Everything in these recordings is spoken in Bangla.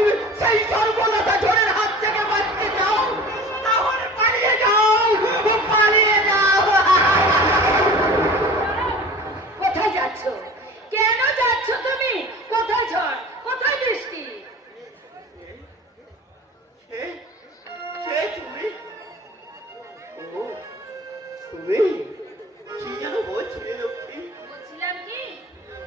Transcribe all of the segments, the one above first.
তুমি সেই সর্বনাশা ঝড়ের হাত থেকে বাঁচতে চাও তাহলে পালিয়ে যাও, পালিয়ে যাও। কোথায় যাচ্ছ? কেন যাচ্ছ তুমি? কোথায় ঝড়, কোথায় বৃষ্টি? তুমি তুমি কি যেন বলছিলে লক্ষ্মী? বলছিলাম কি,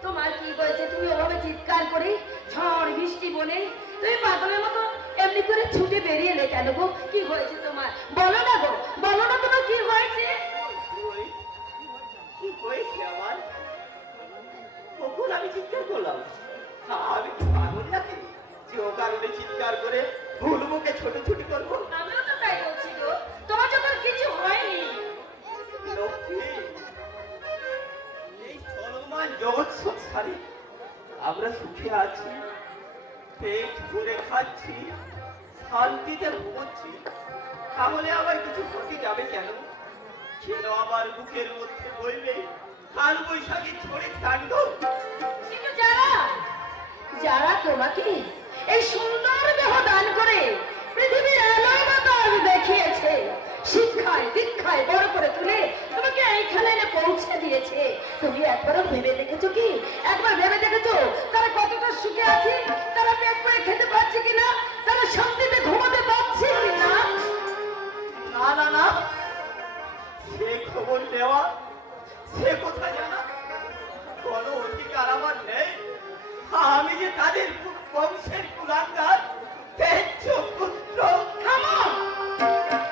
তোমার কি হয়েছে? তুমি ওভাবে চিৎকার করে ঝড় বৃষ্টি বলে তুমি পাগলের মতো এমনি করে ছুটে বেরিয়ে এলে কেন গো? কি হয়েছে তোমার? বলো না গো, বলো না তোমার কি হয়েছে? কি হয়েছে আমার? কখন আমি চিৎকার করলাম? আমি কি পাগল নাকি যে ও কারণে চিৎকার করে ভুল মুখে ছোটাছুটি করবো? আমিও তো তাই বলছি গো, তোমার যখন কিছু হয়নি। লক্ষ্মী, এই চলমান জগৎ সংসারে আমরা সুখে আছি, পেট ভরে খাচ্ছি, শান্তিতে ঘুমোচ্ছি, তাহলে আবার কিছু ক্ষতি যাবে কেন? ছিল আমার বুকের মধ্যে বইবে কাল বৈশাখী ঝড়ে তাণ্ডব। কিন্তু যারা তোমাকে এই সুন্দর দেহ দান করে পৃথিবীর আলোয় বাতাস দেখিয়েছে, শিক্ষায় দীক্ষায় বড় করে তুলে তোমাকে এইখানে এনে পৌঁছে দিয়েছে, তুমি একবারও ভেবে দেখেছো কি? একবার ভেবে দেখেছো তারা কতটা সুখে আছে? তারা পেট করে খেতে পারছে কিনা? তারা শান্তিতে ঘুমাতে পারছে কিনা? না না না, সে খবর নেওয়া, সে কথা জানা কোনো অধিকার আমার নেই। আমি যে তাদের বংশের কুলাঙ্গার তেজ্য পুত্র। থামো!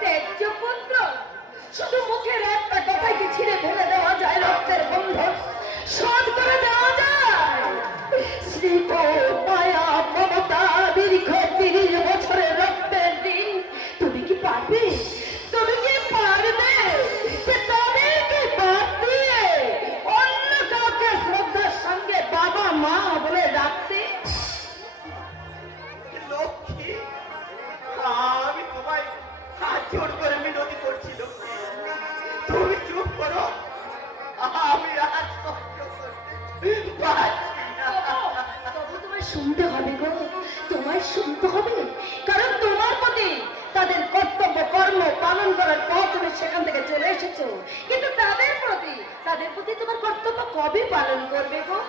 তেজ্য পুত্র? শুধু মুখের একটা কথায় কি ছিঁড়ে ফেলে দেওয়া যায় রক্তের বন্ধন? শোধ করে দেওয়া যায়? স্নেহ, মায়া, মমতা, দীর্ঘ 30 বছরের রক্তের দিন তুমি কি পারবে? তুমি কি পারবে যে তাদেরকে বাদ দিয়ে অন্য কাউকে শ্রদ্ধার সঙ্গে বাবা মা বলে ডাকতে? লক্ষ্মী, আমি তোমায় হাত জোড় করে মিনতি করছি লক্ষ্মী, তুমি চুপ করো। আমি আর সহ্য করতে পারছি না। তবু তোমায় শুনতে হবে গো, তোমায় শুনতে হবে, কারণ তোমার প্রতি তাদের কর্তব্য কর্ম পালন করার পর তুমি সেখান থেকে চলে এসেছো, কিন্তু তাদের প্রতি তোমার কর্তব্য কবে পালন করবে গো?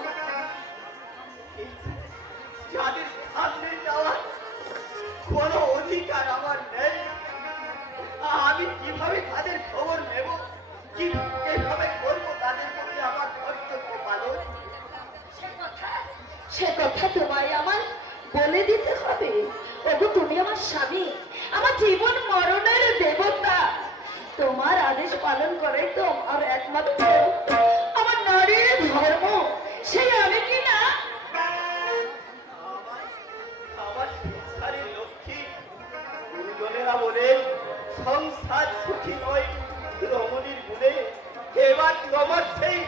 যাদের সামনে যাওয়ার কোনো অধিকার আমার নেই, আমি কিভাবে তাদের খবর নেব, কিভাবে করবো তাদের প্রতি আমার কর্তব্য পালন? সে কথা তোমায় আমার বলে দিতে হবে। ওগো, তুমি আমার স্বামী, আমার জীবন মরণের দেবতা, তোমার আদেশ পালন করাই তো আমার একমাত্র আমার নারীর ধর্ম। সেই আমি কি না? আমার সংসারের লক্ষ্মী, গুরুজনেরা বলে সংসার সুখী নয় রমণীর গুণে, এবার তোমার সেই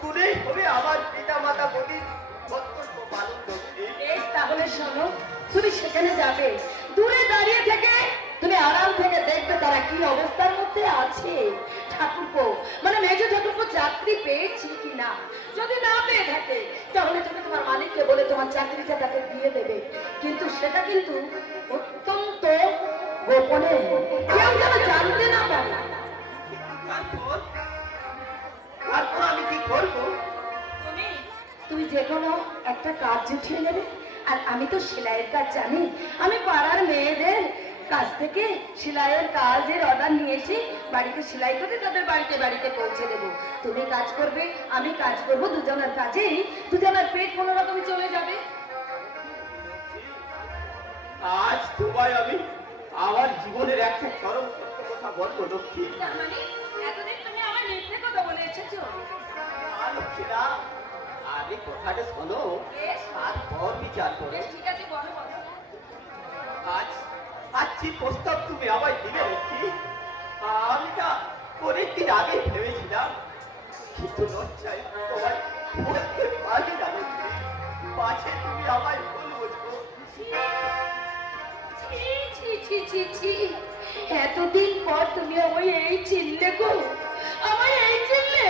গুণেই হবে আমার পিতা মাতা বলির কর্তব্য পালন করতে। বেশ, তাহলে শোনো, তুমি সেখানে যাবে, দূরে দাঁড়িয়ে থেকে তুমি আরাম থেকে দেখবে তারা কি অবস্থার মধ্যে আছে। ঠাকুরপো মানে মেজ ঠাকুরপো চাকরি পেয়েছি কিনা, যদি না পেয়ে থাকে তাহলে তুমি তোমার মালিককে বলে তোমার চাকরিটা তাকে দিয়ে দেবে, কিন্তু সেটা কিন্তু অত্যন্ত গোপনে, কেউ যেন জানতে না পারে। তারপর আমি কি করবো? তুমি যে কোনো একটা কাজ জুটিয়ে নেবে, আর আমি তো সেলাইয়ের কাজ জানি, আমি পাড়ার মেয়েদের কাছ থেকে সেলাইয়ের কাজের অর্ডার নিয়ে এসে বাড়িতে সেলাই করে তাদের বাড়িতে বাড়িতে পৌঁছে দেবো। তুমি কাজ করবে, আমি কাজ করবো, দুজনের কাজেই দুজনের পেট কোনো রকমে চলে যাবে। আজ তোমায় আমি আমার জীবনের একটা চরম সত্য কথা বলবো লক্ষ্মী। তার মানে এতদিন তুমি আমার মিথ্যে কথা বলে এসেছো? লক্ষ্মীরা, আগে কথাটা শোনো, তারপর বিচার করো। ঠিক আছে, বলো কথা। আজ কি প্রস্তাব তুমি আমায় দিলে লক্ষ্মী? আমি তা অনেকদিন আগে ভেবেছিলাম, কিন্তু লজ্জায় তোমায় বলতে পারি না লক্ষ্মী। পাছে তুমি আমায় ভুল বুঝবো। এতদিন পর তুমি আমায় এই চিনলে গো, আমায় এই চিনলে?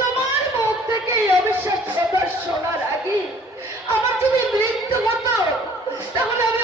তোমার মুখ থেকে এই অবিশ্বাস কথা শোনার আগে আমার যদি মৃত্যু হতো তাহলে আমি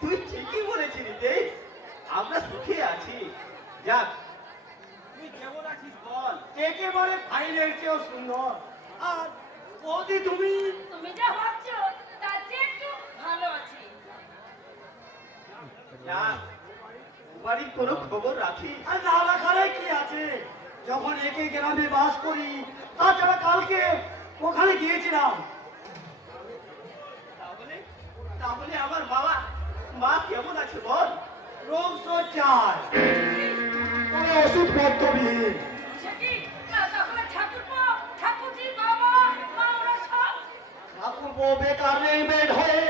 তুই ঠিকই বলেছিস রে, আমরা সুখে আছি। যাক, তুই কেমন আছিস বল? একেবারে ফাইলের চেয়েও সুন্দর। আর বৌদি তুমি তুমি যা ভাবছো তার চেয়ে একটু ভালো আছি। যাক, বাড়ির কোনো খবর রাখিস? আর না রাখারে কি আছে, যখন একে গ্রামে বাস করি। তাছাড়া কালকে ওখানে গিয়েছিলাম। তাহলে তাহলে আমার মা কেমন আছে বল? রোগ সজ্জায়, তবে ওষুধপত্রবিহীন। সে কি তাহলে ঠাকুরজি বাবা মা ওরা সব ঠাকুরপো বেকার নেই বেড হয়ে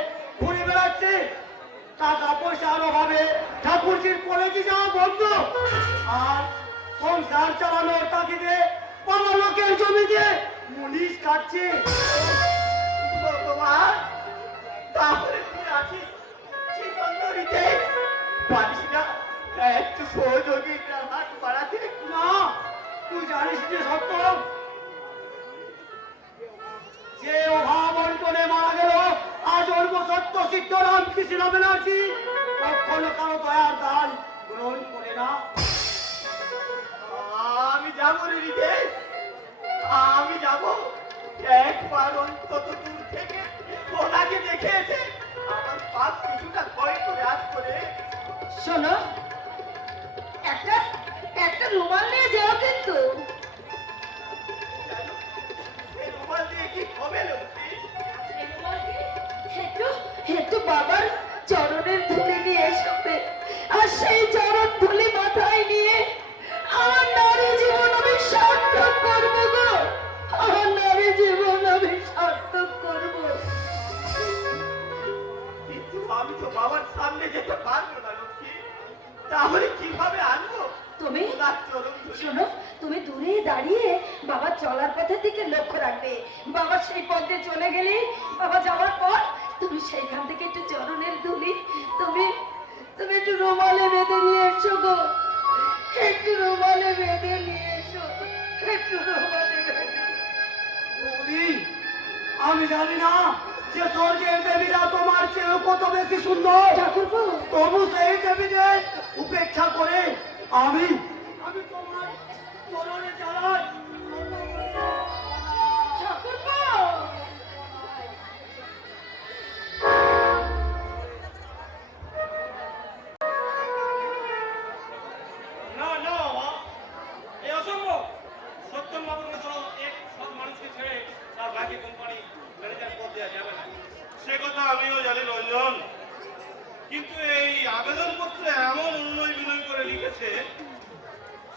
ঘুরে বেড়াচ্ছে। টাকা পয়সার অভাবে ঠাকুরজির কলেজে যাওয়া বন্ধ। আর সংসার চালানোর তাগিদে পাড়া লোকের জমিতে মুনিশ কাটছে। ভগবান, তাহলে তুই আছিস চিকন্দরিতে, পারিস না একটু সহযোগিতার হাত বাড়াতে? না, তুই জানিস যে সত্য, যে অভাব অন্টনে মারা গেল আজ অল্প সত্য সিদ্ধ রামকৃষ্ণ ব্যানার্জি কখনো কারো দয়ার দান গ্রহণ করে না। আমি যাবো রে রিতেশ, আমি যাবো। একবার অন্তত দূর থেকে ওনাকে দেখে এসে আমার পাপ কিছুটা ভয় করে আসবো রে। শোনো, একটা একটা রুমাল নিয়ে যাও কিন্তু। জানো, এই রুমাল দিয়ে কি হবে লক্ষ্মী? একটু একটু বাবার চরণের ধুলি নিয়ে এসবে, আর সেই চরণ ধুলি মাথায় নিয়ে আমার নারী জীবন আমি সার্থক করবো গো। আমার নারী জীবন আমি সার্থক করবো। কিন্তু আমি তো বাবার সামনে যেতে পারবো না লক্ষ্মী, তাহলে কিভাবে আনবো তুমি ওনার চরণ ধুলি? শোনো, তুমি দূরে দাঁড়িয়ে বাবার চলার পথের দিকে লক্ষ্য রাখবে। বাবা সেই পথে চলে গেলে, বাবা যাওয়ার পর তুমি সেইখান থেকে একটু চরণের ধুলি তুমি তুমি একটু রুমালে বেঁধে নিয়ে এসো গো। একটু রুমালে বেঁধে নিয়ে এসো, একটু রুমালে বেঁধে। বৌদি, আমি জানি না যে স্বর্গের দেবীরা তোমার চেয়েও কত বেশি সুন্দর। ঠাকুরপো, তবু সেই দেবীদের উপেক্ষা করে আমি আমি তোমার চরণে চালাই। ঠাকুরপো, না না বাবা, এই অসম্ভব। সত্যম বাবুর মতো এক সৎ মানুষকে ছেড়ে তার বাকি কোম্পানি ম্যানেজার পদ দেওয়া যাবে না। সে কথা আমিও জানি রঞ্জন, কিন্তু এই আবেদনপত্রে এমন উন্নয় বিনয় করে লিখেছে,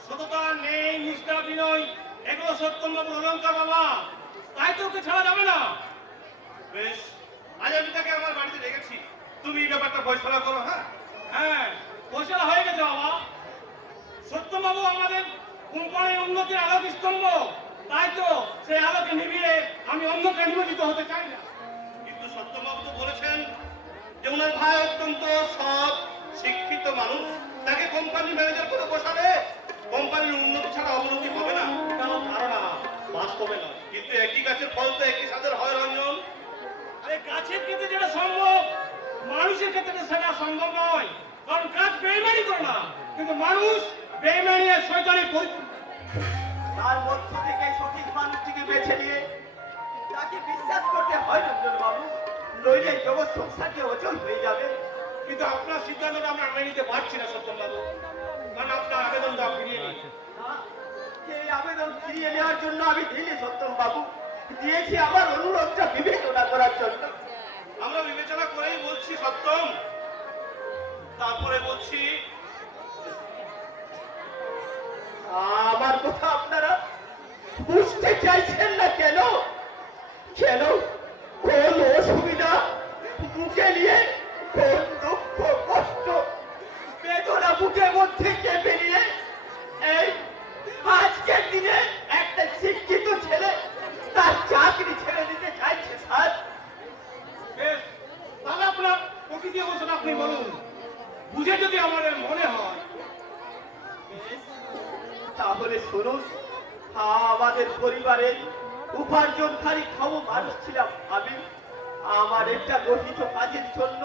সততা নেই, নিষ্ঠা, বিনয়, এগুলো সত্যম বাবুর অলঙ্কার বাবা, তাই তো ওকে ছাড়া যাবে না। বেশ, আজ আমি তাকে আমার বাড়িতে রেখেছি, তুমি এই ব্যাপারটা ফয়সলা করো। হ্যাঁ, হ্যাঁ, পয়সা হয়ে গেছে বাবা। সত্যম বাবু আমাদের কোম্পানির উন্নতির আলোক স্তম্ভ, তাই তো সেই আলোকে নিভিয়ে আমি অন্যকে নিবেদিত হতে চাই না। কিন্তু সত্যবাবু তো বলেছেন যে ওনার ভাই অত্যন্ত সৎ শিক্ষিত মানুষ, তাকে কোম্পানি ম্যানেজার করে বসালে কোম্পানির উন্নতি ছাড়া অবনতি হবে না। এটাও ধারণা, বাস্তবে নয়। কিন্তু একই গাছের ফল তো একই সাথে হয় রঞ্জন। আরে গাছের ক্ষেত্রে যেটা সম্ভব, মানুষের ক্ষেত্রে সেটা সম্ভব নয়। কারণ গাছ বেইমানি করে না, কিন্তু মানুষ বেইমানি আর শয়তানি পরিপূর্ণ। তার মধ্য থেকে সঠিক মানুষটিকে বেছে নিয়ে তাকে বিশ্বাস করতে হয় রঞ্জন বাবু, নইলে জগৎ সংসারকে অচল হয়ে যাবে। কিন্তু আপনার সিদ্ধান্তটা আমরা মেনে নিতে পারছি না সত্যম বাবু, কারণ আপনার আবেদনটা ফিরিয়ে নিন। এই আবেদন ফিরিয়ে নেওয়ার জন্য আমি দিইনি সত্যম বাবু, দিয়েছি আমার অনুরোধটা বিবেচনা করার জন্য। আমরা বিবেচনা করেই বলছি সত্যম, তারপরে বলছি আমার কথা আপনারা বুঝতে চাইছেন না কেন? কেন কোন অসুবিধা বুকে নিয়ে, কোন দুঃখ কষ্ট বেদনা বুকের মধ্যে চেপে নিয়ে এই আজকের দিনে একটা শিক্ষিত ছেলে তার চাকরি ছেড়ে দিতে চাইছে স্যার। বেশ, তাহলে আপনার প্রকৃতি অবস্থা আপনি বলুন, বুঝে যদি আমাদের মনে হয়। তাহলে শুনুন, আমাদের পরিবারের উপার্জনকারী খাবো মানুষ ছিলাম আমি। আমার একটা গঠিত কাজের জন্য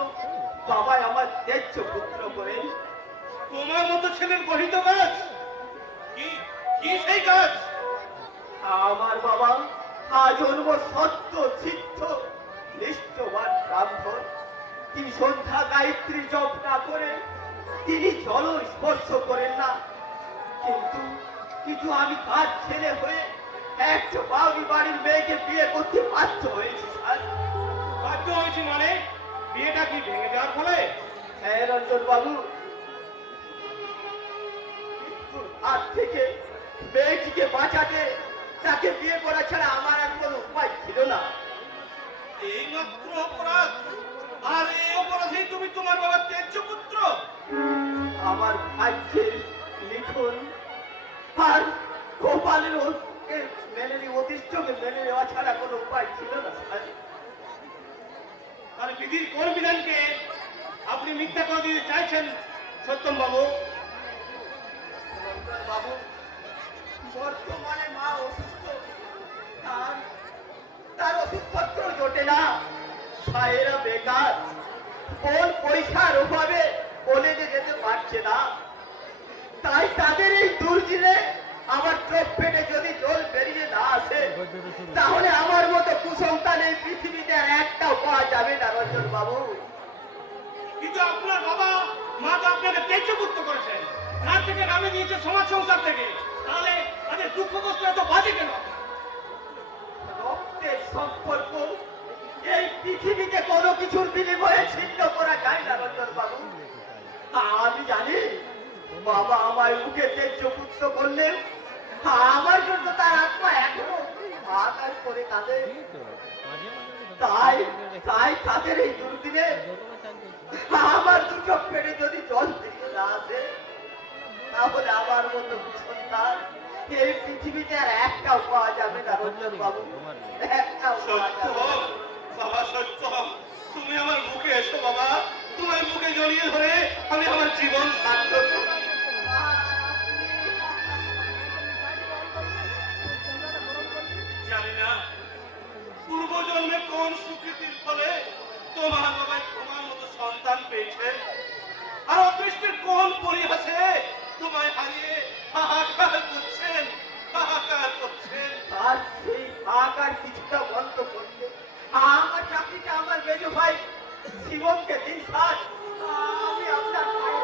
বাবাই আমার তেজ্য পুত্র করেন। তোমার মতো ছেলের গঠিত কাজ কি কি সেই কাজ? আমার বাবা আজন্ম সত্য চিত্ত নিষ্ঠবান ব্রাহ্মণ। তিনি সন্ধ্যা গায়ত্রী জপ না করে তিনি জল স্পর্শ করেন না। কিন্তু কিন্তু আমি কাজ ছেলে হয়ে একটা বাউরি বাড়ির মেয়েকে বিয়ে করতে বাধ্য হয়েছি স্যার। বাধ্য হয়েছি মানে বিয়েটা কি ভেঙে যাওয়ার ফলে? হ্যাঁ রঞ্জন বাবু, মৃত্যুর হাত থেকে মেয়েটিকে বাঁচাতে তাকে বিয়ে করা ছাড়া আমার আর কোনো উপায় ছিল না। এই মাত্র অপরাধ, আর এই অপরাধেই তুমি তোমার বাবার তেজ্য পুত্র? আমার ভাইকে লিখুন আর গোপালের অতিষ্ঠকে মেনে নেওয়া ছাড়া কোনো উপায় ছিল না স্যার। তাহলে বিধির কোন বিধানকে আপনি মিথ্যা করে দিতে চাইছেন সত্যম বাবু? বাবু, বর্তমানে মা অসুস্থ, তার ওষুধপত্র জোটে না, ভাইয়েরা বেকার, কোন পয়সার অভাবে কলেজে যেতে পারছে না। তাই তাদের এই দুর্দিনে আমার চোখ ফেটে যদি জল বেরিয়ে না আসে তাহলে আমার মতো কুসন্তান এই পৃথিবীতে আর একটাও পাওয়া যাবে না রঞ্জন বাবু। কিন্তু আপনার বাবা মা তো আপনাকে তেজ্যপুত্র করেছেন, ঘর থেকে নামে দিয়েছে সমাজ সংসার থেকে, তাহলে তাদের দুঃখ কষ্ট এত বাজে কেন? রক্তের সম্পর্ক এই পৃথিবীতে কোনো কিছুর বিনিময়ে ছিন্ন করা যায় না রঞ্জন বাবু। আমি জানি বাবা আমায় মুখে তেজ্যপুত্র করলেন, আমার জন্য তার আত্মা এখনো আকাশ করে কাঁদে। তাই তাই তাদের এই দুর্দিনে আমার দু চোখ ফেটে যদি জল বেরিয়ে না আসে তাহলে আমার মতো সন্তান এই পৃথিবীতে আর একটাও পাওয়া যাবে না রঞ্জন বাবু, একটাও পাওয়া সত্য যাবে না। বাবা, সত্য। তুমি আমার বুকে এসো বাবা, তোমার বুকে জড়িয়ে ধরে আমি আমার জীবন সার্থক করি। জানি না পূর্বজন্মে কোন স্বীকৃতির ফলে তোমার বাবাই তোমার মতো সন্তান পেয়েছে, আর অদৃষ্টের কোন পরিহাসে তোমায় হারিয়ে হাহাকার করছেন, হাহাকার করছেন। আর সেই আকার কিছুটা বন্ধ করতে আমার চাকরিটা আমার মেজ ভাই জীবনকে দিন স্যার। আমি আপনার পায়ে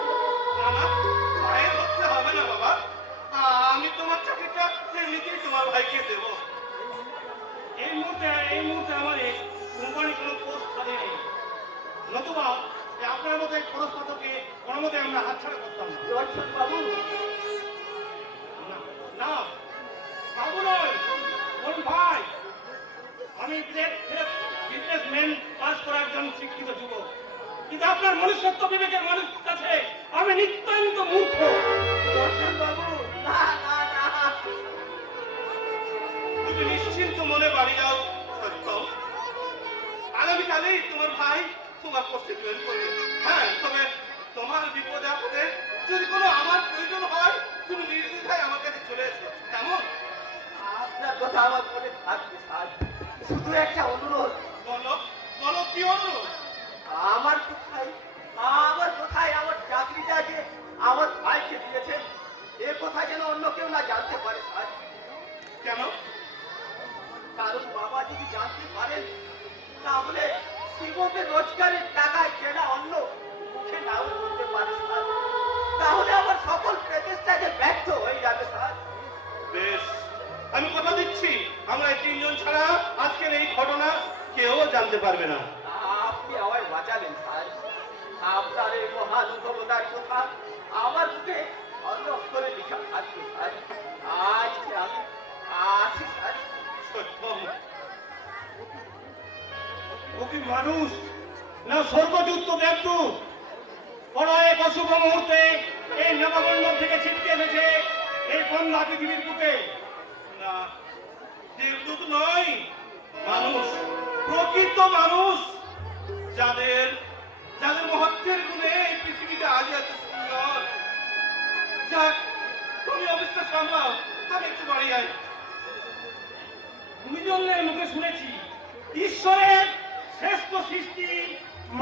আমার পায়ে ধরতে হবে না বাবা, আমি তোমার চাকরিটা এমনিতেই তোমার ভাইকে দেব। এই মুহূর্তে আমাদের কোম্পানি কোনো পোস্ট খালি নেই, নতুবা আপনার মতো খরচপত্রকে কোনো মতে আমরা হাতছাড়া করতাম না। রঞ্জন বাবু, না বাবু নয়, বলুন ভাই, আমি বিজনেসম্যান পাস করা একজন শিক্ষিত যুবক, কিন্তু আপনার মনুষ্যত্ব বিবেকের মানুষ কাছে আমি নিতান্ত মূর্খ। রঞ্জন বাবু, না না না, তুমি নিশ্চিন্ত মনে বাড়ি যাও সত্য। আগামীকালেই তোমার ভাই তোমার পোস্টে জয়েন করবে। হ্যাঁ, তবে তোমার বিপদে আপদে যদি কোনো আমার প্রয়োজন হয় তুমি নির্দ্বিধায় আমার কাছে চলে এসো, কেমন? আপনার কথা আমার মনে থাকবে স্যার। শুধু একটা অনুরোধ, বলো বলো, কি অনুরোধ? আমার কোথায় আমার চাকরিটা যে আমার ভাইকে দিয়েছেন এ কথা যেন অন্য কেউ না জানতে পারে স্যার। কেন? কারণ বাবা যদি জানতে পারেন তাহলে শিবকের রোজগারের টাকায় কেনা অন্য মুখে নাও করতে পারে স্যার। তাহলে আমার সকল প্রচেষ্টা যে ব্যর্থ হয়ে যাবে স্যার। বেশ, আমি কথা দিচ্ছি আমরা এই তিনজন ছাড়া আজকের এই ঘটনা কেউ জানতে পারবে না। আপনি আমায় বাঁচালেন স্যার। আপনার এই মহানুভবতার কথা আমার মুখে অক্ষরে লেখা থাকবে স্যার। আজকে আমি আসি স্যার। সত্যম, ও কি মানুষ না স্বর্গযুক্ত দেবদূত? বড় এক অশুভ মুহূর্তে এই নবমণ্ডল থেকে ছিটকে এসেছে এই বন্ধা পৃথিবীর বুকে। না, দেবদূত নয়, মানুষ, প্রকৃত মানুষ, যাদের যাদের মহত্বের গুণে এই পৃথিবীটা আজ এত সুন্দর। যাক, তুমি অবস্থা সামলাও, আমি একটু বাড়ি যাই। গুরুজনদের মুখে শুনেছি ঈশ্বরের শ্রেষ্ঠ সৃষ্টি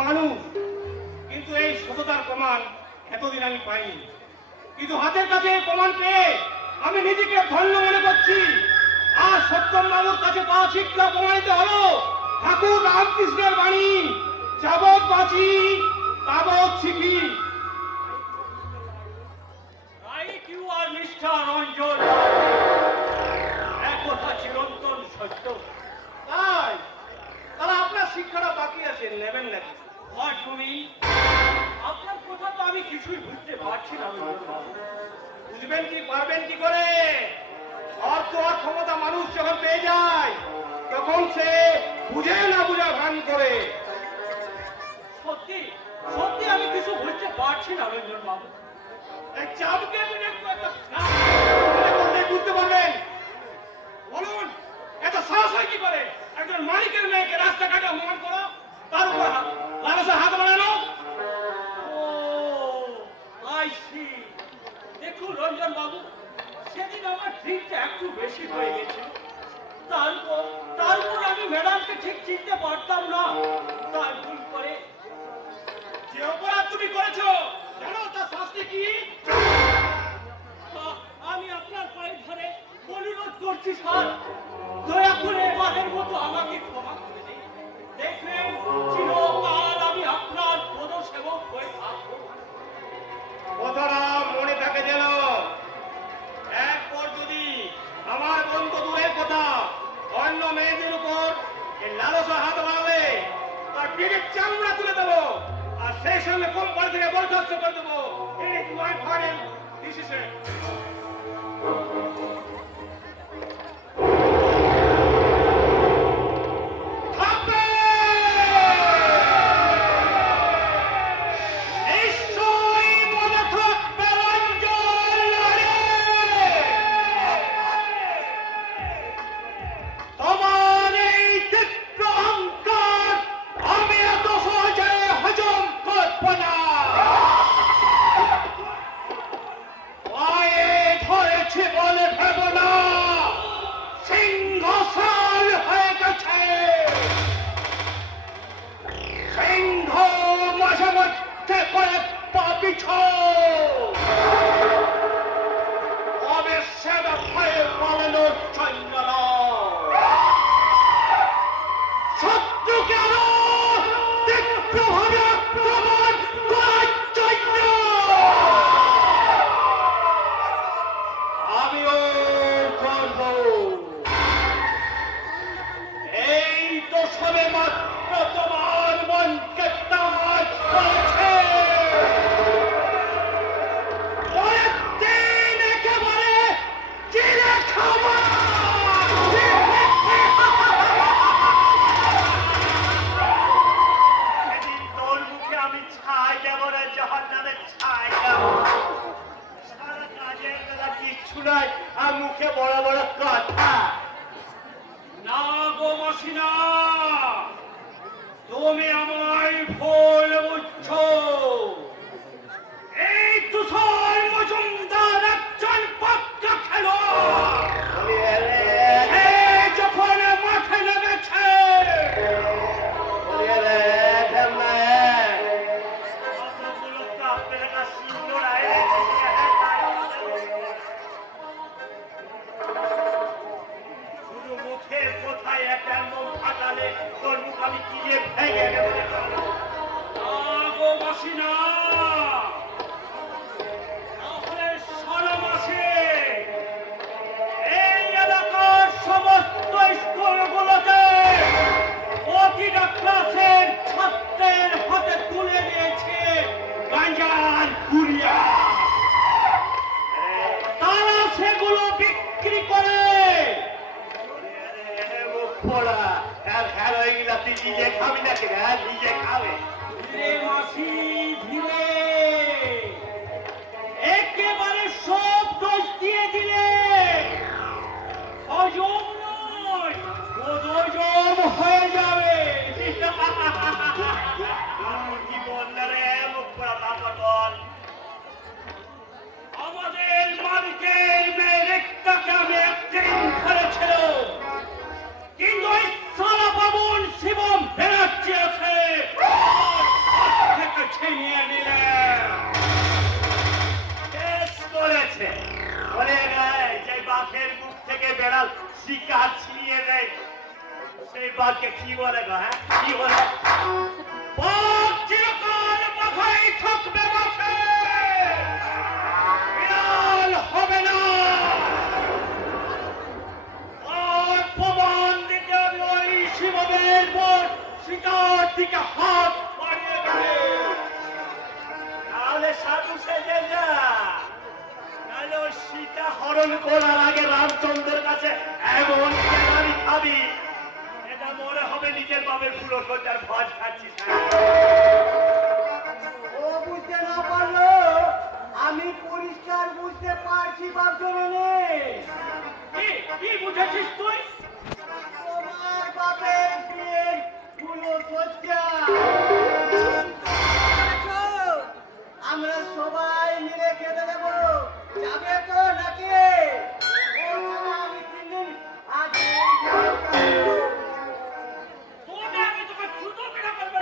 মানুষ, কিন্তু এই সততার প্রমাণ এতদিন আমি পাইনি। কিন্তু হাতের কাছে এই প্রমাণ পেয়ে আমি নিজেকে ধন্য মনে করছি। আর সত্যম বাবুর কাছে পাওয়া শিক্ষা প্রমাণিত হলো ঠাকুর রামকৃষ্ণের বাণী, যাবৎ বাঁচি তাবৎ শিখি। Right you are, Mr. Ranjan. এক কথা চিরন্তন সত্য। তাই তাহলে আপনার শিক্ষাটা বাকি আছে, নেবেন নাকি? What do you mean? আপনার কথা তো আমি কিছুই বুঝতে পারছি না। বুঝবেন কি পারবেন কি করে? অর্থ আর ক্ষমতা মানুষ যখন পেয়ে যায় তখন সে বুঝে না বুঝা ভান করে। সত্যি সত্যি আমি কিছু বুঝতে পারছি না রঞ্জন বাবু। এই চাপকে মিলে একটু একটা করলেই বুঝতে পারবেন। বলুন, এত সাহস হয় কি করে একজন মালিকের মেয়েকে রাস্তাঘাটে অপমান করো, তার উপর লালসা হাত বাড়ানো? ও আই সি। দেখুন রঞ্জন বাবু, সেদিন আমার ঠিকটা একটু বেশি হয়ে গেছিল। তারপর আমি ম্যাডামকে ঠিক চিনতে পারতাম না, তাই ভুল করে। যে অপরাধ তুমি করেছো জানো তার শাস্তি কি? আমি আপনার পায়ে ধরে অনুরোধ করছি স্যার, দয়া করে এবারের মতো আমাকে ক্ষমা করে দিন। দেখবেন চিরকাল আমি আপনার পদসেবক হয়ে থাকবো। কথাটা মনে থাকে যেন। একবার যদি আমার বন্ধু দূরের কথা অন্য মেয়েদের উপর এই লালসা হাত বাড়ালে তার পেটের চামড়া তুলে দেবো, আর সেই সঙ্গে কোম্পানি থেকে বরখাস্ত করে দেবো। এই তোমার ফাইনাল ডিসিশন। মুখে বড় বড় কথা। না গো মসিনা, তুমি আমায় ভুল বুঝছো। এই তুষার মজুমদার একজন পাক্কা খেলোয়াড়। সে যখন মাঠে নেমেছে শুধু মুখের কোথায় একটা মুখ ফাটালে তোর মুখ আমি কি যে ভেঙে দেবো। আমাকে কি বলে গো, হ্যাঁ কি বলে? পথ চিরকাল মাথায় থাকবে মাঠে, বিড়াল হবে না। আর প্রমাণ দিতে আমি ওই শিবদের পর সীতার দিকে হাত বাড়িয়ে দেবে। তাহলে সাধু সেজে যা, নাহলে ওই সীতা হরণ করার আগে রামচন্দ্রের কাছে এমন কেনারি খাবি, এটা মনে হবে নিজের বাবের পুরো সজ্জার ভজ খাচ্ছিস। ও বুঝতে না পারলো, আমি পরিষ্কার বুঝতে পারছি বাপজননী। কি বুঝেছিস তুই? তোমার বাপের বিয়ের পুরো সজ্জা আমরা সবাই মিলে খেতে দেবো, যাবে তো নাকি? ও শালা, আমি 3 দিন আগে তোকে আমি তোকে জুতো কেনা করবো।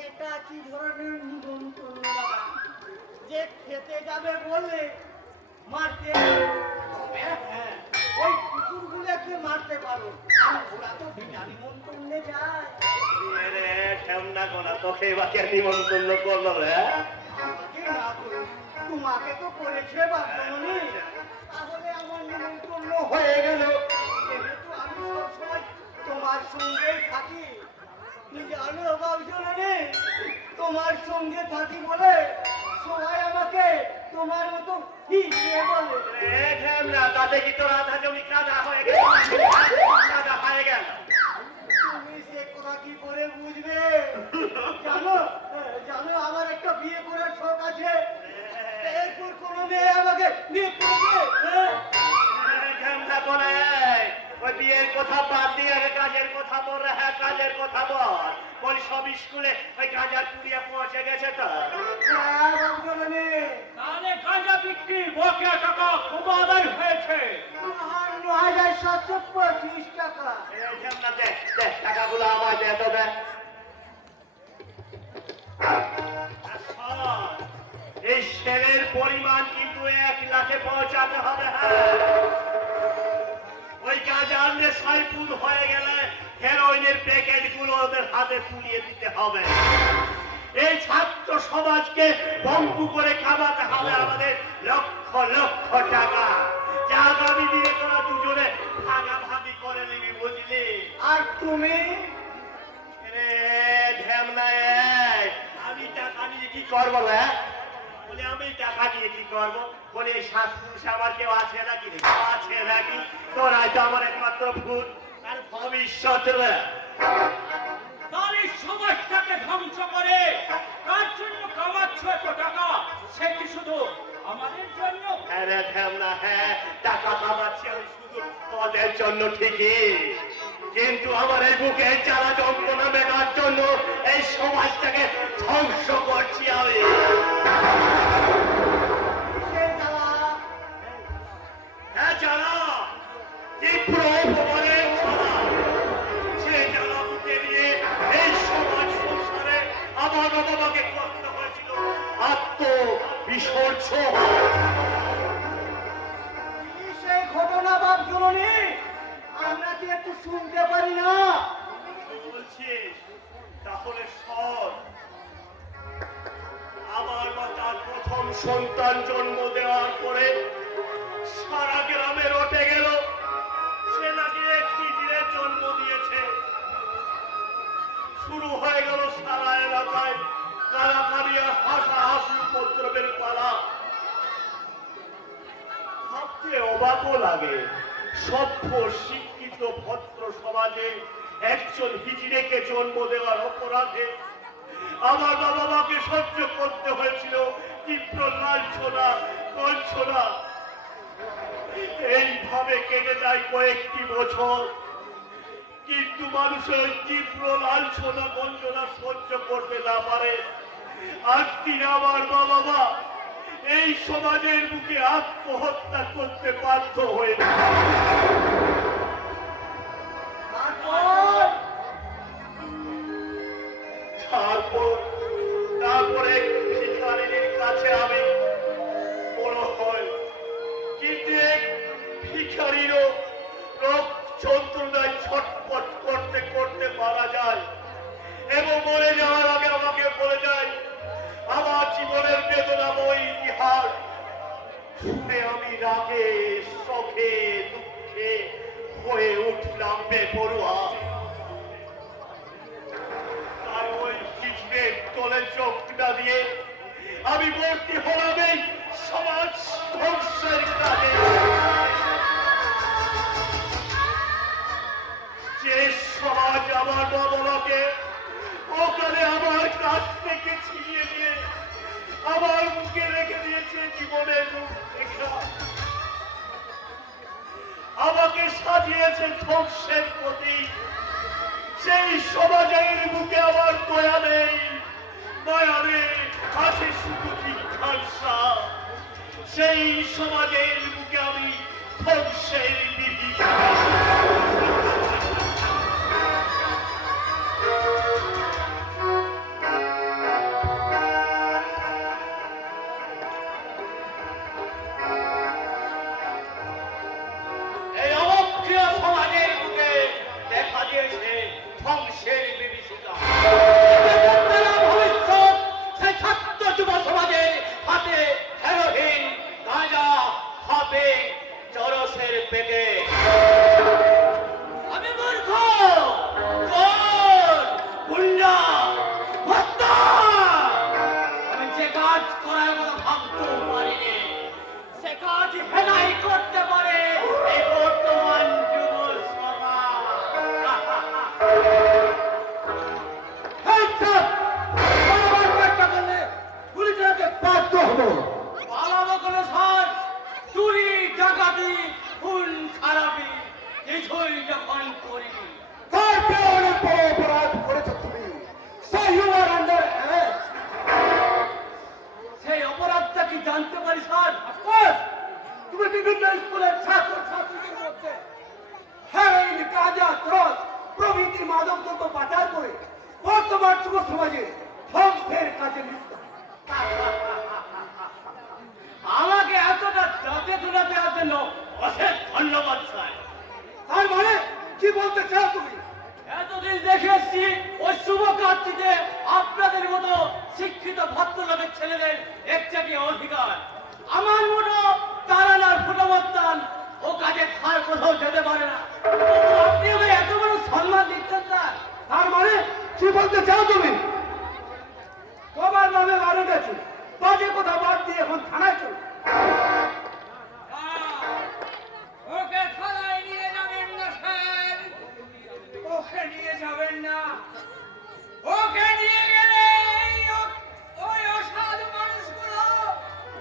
এটা কি ধরনের নিমন্ত্রণ বাবা, যে খেতে যাবে বলে মারতে? হ্যাঁ, ওই কুকুরগুলোকে মারতে পারো, আর ওরা তো বিনা নিমন্ত্রণে যায়। তোকে বাকি নিমন্ত্রণ করলো রে? আমাকে না করো, তোমাকে তো করেছে বাপজননী, তাহলে আমার নিমন্ত্রণ হয়ে গেল। যেহেতু আমি সবসময় তোমার সঙ্গেই থাকি, জানো বাপজননী, তোমার সঙ্গে থাকি বলে সবাই আমাকে তোমার মতো হিসেবে বলে। তাতে কি তোর আধা জমি কাদা হয়ে গেল? কাদা হয়ে গেল। তুমি সে কথা কি করে বুঝবে? জানো জানো, আমার একটা বিয়ে করার শখ আছে, এরপর কোনো মেয়ে আমাকে বিয়ে করবে। ওই বিয়ের কথা বাদ দিয়ে আগে কাজের কথা বল। হ্যাঁ, কাজের কথা বল। বল সব স্কুলে ওই গাঁজা পুড়িয়ে পৌঁছে গেছে তো? হ্যাঁ বাপজননী, তাহলে গাঁজা বিক্রি বকেয়া টাকা খুব আদায় হয়েছে। 9,725 টাকা। দেখ দেখ, টাকাগুলো আমার দে তো দেখ। এই সেলের পরিমাণ কিন্তু 1 লাখে পৌঁছাতে হবে। হ্যাঁ, ওই গাঁজার নেশায় পুল হয়ে গেলে হেরোইনের প্যাকেট গুলো ওদের হাতে তুলিয়ে দিতে হবে। এই ছাত্র সমাজকে বম্বু করে খাওয়াতে হবে আমাদের লক্ষ লক্ষ টাকা, যা আগামী দিনে তোরা দুজনে ভাগাভাগি করে নিবি, বুঝলি? আর তুমি? আমি টাকা নিয়ে কি করবো? হ্যাঁ বলে আমি টাকা নিয়ে কি করবো? বলে এই 7 পুরুষ আমার কেউ আছে নাকি? আছে নাকি? তোরাই তো আমার একমাত্র ভূত আর ভবিষ্যৎ রে। তার এই সমাজটাকে ধ্বংস করে কার জন্য কামাচ্ছ এত টাকা? সে কি শুধু আমাদের জন্য? হ্যাঁ রে ধ্যামনা, হ্যাঁ টাকা কামাচ্ছি আমি শুধু তোদের জন্য ঠিকই, কিন্তু আমার এই বুকের জ্বালা যন্ত্রণা মেটার জন্য এই সমাজটাকে ধ্বংস করছি আমি। কিসের জ্বালা? হ্যাঁ জ্বালা, তীব্র অপমানের জ্বালা। সে জ্বালা বুকে নিয়ে এই সমাজ সংসারে আমার বাবাকে করতে হয়েছিল আত্মবিসর্জন। কি সেই ঘটনা বাপজননী? আমরা কি একটু শুনতে পারি না? বলছিস তাহলে শোন। আমার মাতার প্রথম সন্তান জন্ম দেওয়ার পরে সারা গ্রামে রটে গেল সে নাকি একটি দিনের জন্ম দিয়েছে। শুরু হয়ে গেল সারা এলাকায় কারাকারি আর হাসাহাসি উপদ্রবের পালা। ভাবতে অবাকও লাগে, সভ্য শিক্ষিত ভদ্র সমাজে একজন হিজড়েকে জন্ম দেওয়ার অপরাধে আমার বাবা মাকে সহ্য করতে হয়েছিল তীব্র লাঞ্ছনা বঞ্চনা। এইভাবে কেটে যায় কয়েকটি বছর, কিন্তু মানুষের তীব্র লাঞ্ছনা বঞ্চনা সহ্য করতে না পারে একদিন আমার বাবা মা এই সমাজের বুকে আত্মহত্যা করতে বাধ্য হয়ে তারপরে ভিখারিনীর কাছে আমি বড় হয়, কিন্তু এক ভিখারিরও রক্ত মরে যাওয়ার আগে আমাকে বলে যায় আমার জীবনের বেদনাময় ইতিহাস। শুনে আমি রাগে শোকে দুঃখে হয়ে উঠলাম বেপরোয়া। আর ওই কিছুদের তলে চোখটা দিয়ে আমি ভর্তি হলাম এই সমাজ ধ্বংসের কাজে। যে সমাজ আমার বাবাকে ওখানে আমার কাছ থেকে ছিনিয়ে নিয়ে আমার মুখে রেখে দিয়েছে জীবনের রূপরেখা, আমাকে সাজিয়েছে ধ্বংসের প্রতীক। সেই সমাজের বুকে আমার দয়া নেই, দয়া নেই, আছে শুধু জিজ্ঞাসা। সেই সমাজের বুকে আমি ধ্বংসের বিভীষিকা। এই অবক্ষীয় সমাজের বুকে দেখা দিয়েছে ধ্বংসের বিভীষিকা। ভবিষ্যৎ সেই ছাত্র যুব সমাজের হাতে হেরোইন, গাঁজা, হাবে, চরসের পেটে। আমি মূর্খ, চোর, গুন্ডা, হত্যা। আমি যে কাজ করার কথা ভাবতেও পারিনি, সে কাজ হেলাই করতে পারে এই বর্তমান যুব সমাজ। বাধ্য হবো। পালাবো কোনো স্যার, চুরি, ডাকাতি, খুন, খারাপি কিছুই যখন করিনি। তারপরে অনেক বড় অপরাধ করেছো তুমি। So you are under arrest. সেই অপরাধটা কি জানতে পারি স্যার? Of তুমি বিভিন্ন স্কুলের ছাত্র ছাত্রীদের মধ্যে হেরোইন, গাঁজা, ত্রস প্রভৃতি মাদকদ্রব্য পাচার করে বর্তমান যুব সমাজে ধ্বংসের কাজে লিপ্ত। আমাকে এতটা চাপে তুলে দেওয়ার জন্য অশেষ ধন্যবাদ স্যার। তার মানে কি বলতে চাও তুমি? এতদিন দেখে এসছি ওই শুভ কাজটিতে আপনাদের মতো শিক্ষিত ভদ্রলোকের ছেলেদের একচাটিয়া অধিকার। আমার মতো তারানার ফুটবস্তান ও কাজে খার কোথাও যেতে পারে না। আপনি আমায় এত বড় সম্মান দিচ্ছেন স্যার। তার মানে কি বলতে চাও তুমি? তোমার নামে বাড়ি গেছে, বাজে কথা বাদ দিয়ে এখন থানায় চলো। ওকে থানায় নিয়ে যাবেন না স্যার, ওকে নিয়ে যাবেন না। ওকে নিয়ে গেলে ওই অসাধু মানুষগুলো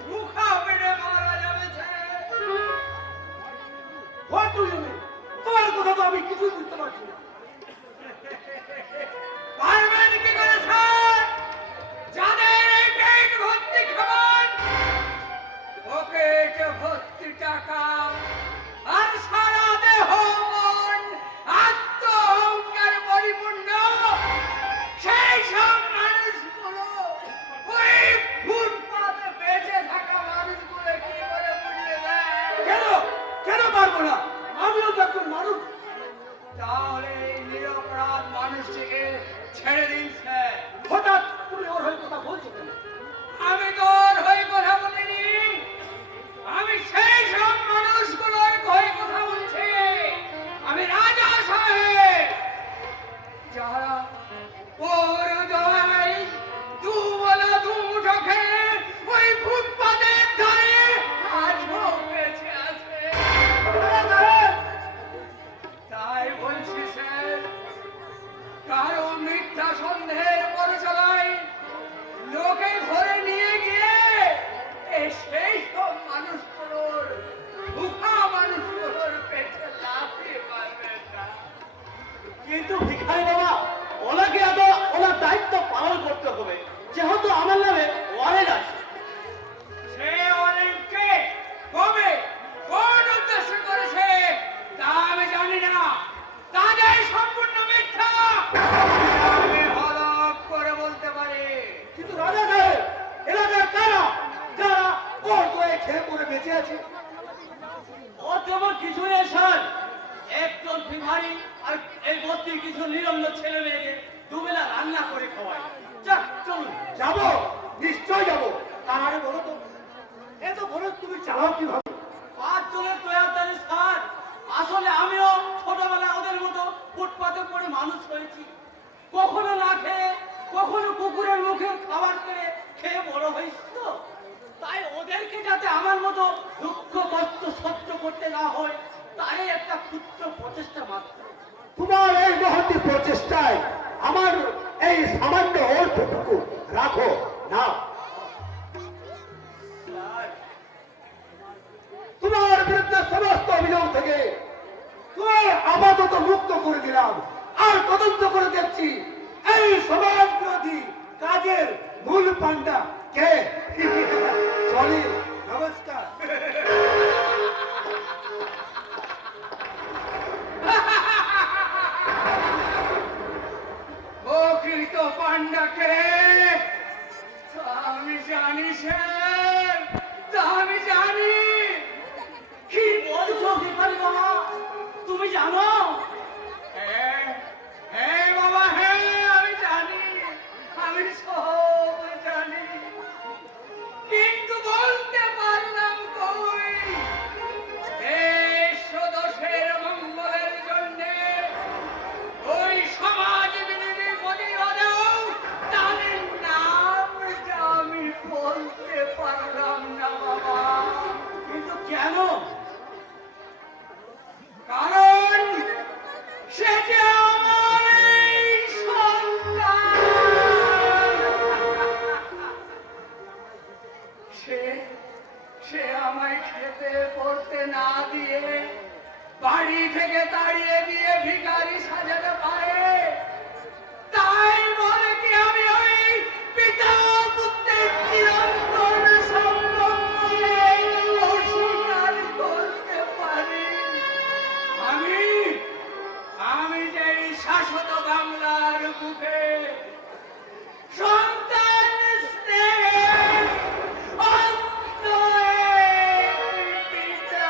মুখা পেটে মারা যাবে sir. What do you mean? তোমার কথা তো আমি কিছুই বুঝতে পারছি না। পারবেন কি করে স্যার? যাদের এই পেট ভর্তি খাবার, পকেটে ভর্তি টাকা, আর সারা দেহ মন আত্ম অহংকার পরিপূর্ণ, সেই সব মানুষগুলো ওই ফুটপাতে বেঁচে থাকা মানুষগুলো কি করে বুঝে দেয়? কেন কেন পারবো না? আমিও তো একজন মানুষ। তাহলে এই নিরপরাধ মানুষটিকে ছেড়ে দিন স্যার। হঠাৎ তুমি ওর হয়ে কথা বলছো কেন? আমি তোর হয়ে কথা বলিনি, আমি সেই সব মানুষগুলোর হয়ে কথা বলছি। আমি রাজা সাহেব, যারা ওর দোহাই দু বলা দু মুঠো খেয়ে ওই ফুটপাতের ধারে আজও বেঁচে আছে। তাই বলছি স্যার, কারো মিথ্যা সন্দেহের পরিচয় লোকে ধরে নিয়ে গিয়ে সেই সব মানুষগুলোর ভুখা মানুষগুলোর পেটে লাফিয়ে মারবেন না। কিন্তু ভিখারি বাবা, ওনাকে এত ওনার দায়িত্ব পালন করতে হবে, যেহেতু আমার নামে ওয়ারেন্ট আছে। সে অনেককে কবে কোন উদ্দেশ্য করেছে তা আমি জানি না, তাদের সম্পূর্ণ মিথ্যা আমি হলফ করে বলতে পারি। কিন্তু রাজা সাহেব, এলাকার কারা যারা ওর দয়ে খেয়ে পড়ে বেঁচে আছে? ও তেমন কিছু নেই স্যার, একজন ভিখারি আর এই বস্তির কিছু নিরন্ন ছেলে মেয়েকে দুবেলা রান্না করে খাওয়াই। যাক চলুন। যাবো, নিশ্চয় যাবো। তার আগে বলো তো, এত খরচ তুমি চালাও কিভাবে? 5 জনের তৈয়ারদারি স্যার। আসলে আমিও ছোটবেলায় ওদের মতো ফুটপাতে পড়ে মানুষ হয়েছি। কখনো না খেয়ে, কখনো কুকুরের মুখে খাবার করে খেয়ে বড় হয়েছি তো। তাই ওদেরকে যাতে আমার মতো দুঃখ কষ্ট সহ্য করতে না হয়, তাই একটা ক্ষুদ্র প্রচেষ্টা মাত্র। তোমার এই মহতি প্রচেষ্টায় আমার এই সামান্য অর্থটুকু রাখো না। স্যার, তোমার বিরুদ্ধে সমস্ত অভিযোগ থেকে তোমার আপাতত মুক্ত করে দিলাম। আর তদন্ত করে দেখছি এই সমাজ বিরোধী কাজের মূল পান্ডা কে। চলি, নমস্কার। প্রকৃত পান্ডাকে আমি জানি স্যার, আমি জানি। কি বলছো ভিখারি বাবা, তুমি জানো? হ্যাঁ বাবা, হ্যাঁ আমি জানি, আমি সব জানি, কিন্তু বলতে পারলাম কই। দেশ ও দশের মঙ্গলের জন্যে ওই সমাজ বিরোধী প্রতিরোধেও তাদের নামটা আমি বলতে পারলাম না বাবা। কিন্তু কেন? কারণ সে যে আমার এই সন্তান। সে আমায় খেতে পড়তে না দিয়ে, বাড়ি থেকে তাড়িয়ে দিয়ে ভিখারি সাজাতে পারে। তাই বলে কি আমি ওই পিতা পুত্রের চিরন্তন সম্পর্কে অস্বীকার করতে পারি? আমি যে এই শাশ্বত বাংলার বুকে সন্তান স্নেহের অন্ত এক পিতা।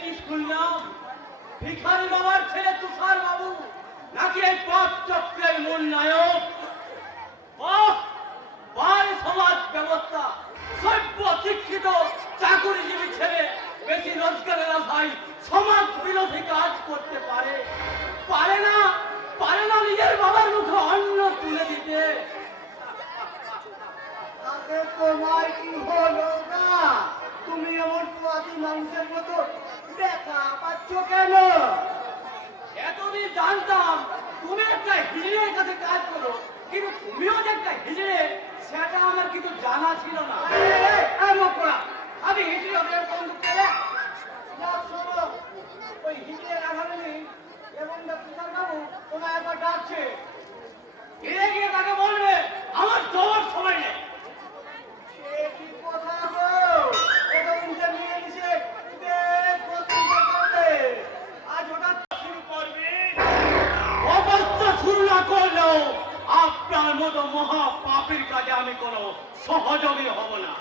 কি শুনলাম, ভিখারি বাবার ছেলে তুষার বাবু নাকি এই পাপ চক্রের মূল নায়ক? সমাজ ব্যবস্থা সভ্য শিক্ষিত চাকুরিজীবী ছেলে বেশি রোজগারের আশায় সমাজ বিরোধী কাজ করতে পারে না নিজের বাবার মুখে অন্ন তুলে দিতে। তাতে তোমার কি হলো না? তুমি এমন পোয়াতি মানুষের মতো দেখা পাচ্ছ কেন? এতদিন জানতাম তুমি একটা হিজড়ের কাছে কাজ করো, কিন্তু তুমিও যে একটা হিজড়ে সেটা আমার কিন্তু জানা ছিল না। আমি হিজড়ে ওদের বন্ধু করে শোনো, ওই হিজড়ে রাধারানী এবং তুষার বাবু তোমায় একবার ডাকছে। ফিরে গিয়ে তাকে বলবে আমার যাওয়ার সময় নেই। সে কি কথা গো? এটা উঠে নিয়ে নিছে বেশ প্রস্তুত করবে। আজ হঠাৎ শুরু করবে। অবস্থা শুরু না করলেও আপনার মতো মহা পাপের কাজে আমি কোনো সহযোগী হব না।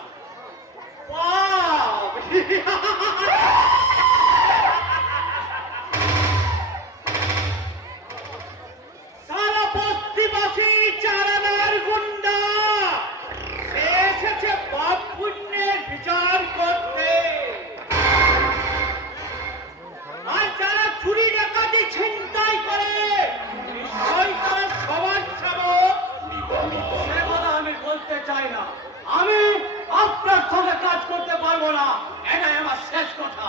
সারা বস্তিবাসী চারানার গুন্ডা সে এসেছে পাপ পুণ্যের বিচার করতে। আর যারা চুরি ডাকাতি ছিনতাই করে নিশ্চয়ই তারা সবার সেবক। সে কথা আমি বলতে চাই না। আমি আপনার সঙ্গে কাজ করতে পারবো না, এটাই আমার শেষ কথা।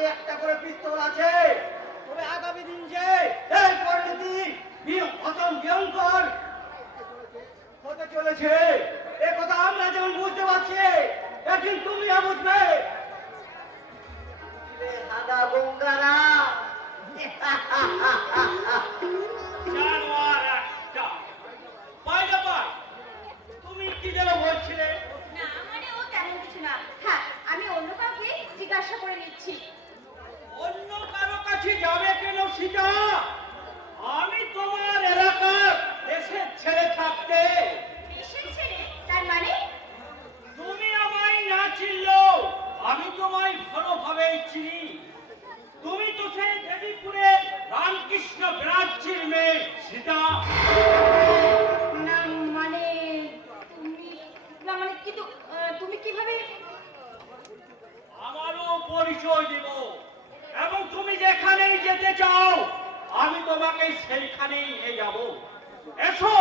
হাতে একটা করে পিস্তল আছে, তবে আগামী দিন যে এই পরিণতি ভয়ঙ্কর হতে চলেছে, এ কথা আমরা যেমন বুঝতে পারছি, একদিন তুমিও বুঝবে। হাগা গঙ্গারা জানোয়ার একটা। বাইরে বাই, তুমি কি যেন বলছিলে? না মানে ও তেমন কিছু না। হ্যাঁ, আমি অন্য কাউকে জিজ্ঞাসা করে নিচ্ছি। অন্য কারো কাছে যাবে কেন সীতা? আমি তোমার এলাকার দেশের ছেলে থাকতে দেশের ছেলে তার মানে? তুমি আমায় না চিনলেও আমি তোমায় ভালোভাবেই চিনি। তুমি তো সেই দেবীপুরের রামকৃষ্ণ ব্রাহ্মণের মেয়ে সীতা। না মানে তুমি, না মানে কিন্তু তুমি কিভাবে? আমারও পরিচয় দেব, এবং তুমি যেখানেই যেতে চাও আমি তোমাকে সেইখানেই নিয়ে যাব। এসো,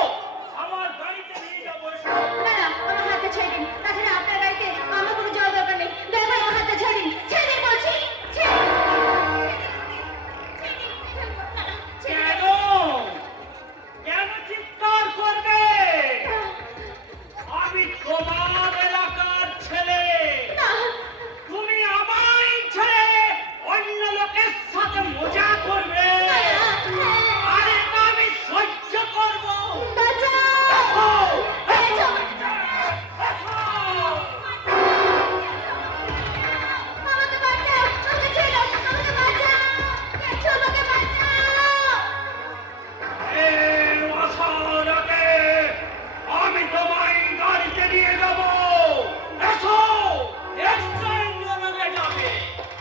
আমার গাড়িতে নিয়ে যাবো। এসো। না না, আমার হাতটা ছেড়ে দিন। তাছাড়া আপনার গাড়িতে আমার কোনো যাওয়ার দরকার নেই। দয়া করে আমার হাতটা ছেড়ে দিন। ছেড়ে দিন বলছি। ছেড়ে দিন। ছেড়ে দিন। না, না, ছেড়ে কেন? দিন। কেন চিৎকার করবে? আমি তোমার এলাকার ছেলে। না, তুমি আমায় ছেড়ে অন্য লোকের সাথে মজা করবে, আর এটা আমি সহ্য করব। বাঁচাও! বাঁচাও! আমাকে বাঁচাও! আমাকে ছেড়ে দাও! আমাকে বাঁচাও! আমাকে বাঁচাও! আমি তোমায় গাড়িতে নিয়ে যাব। এসো, এক্সচেঞ্জে যাবে।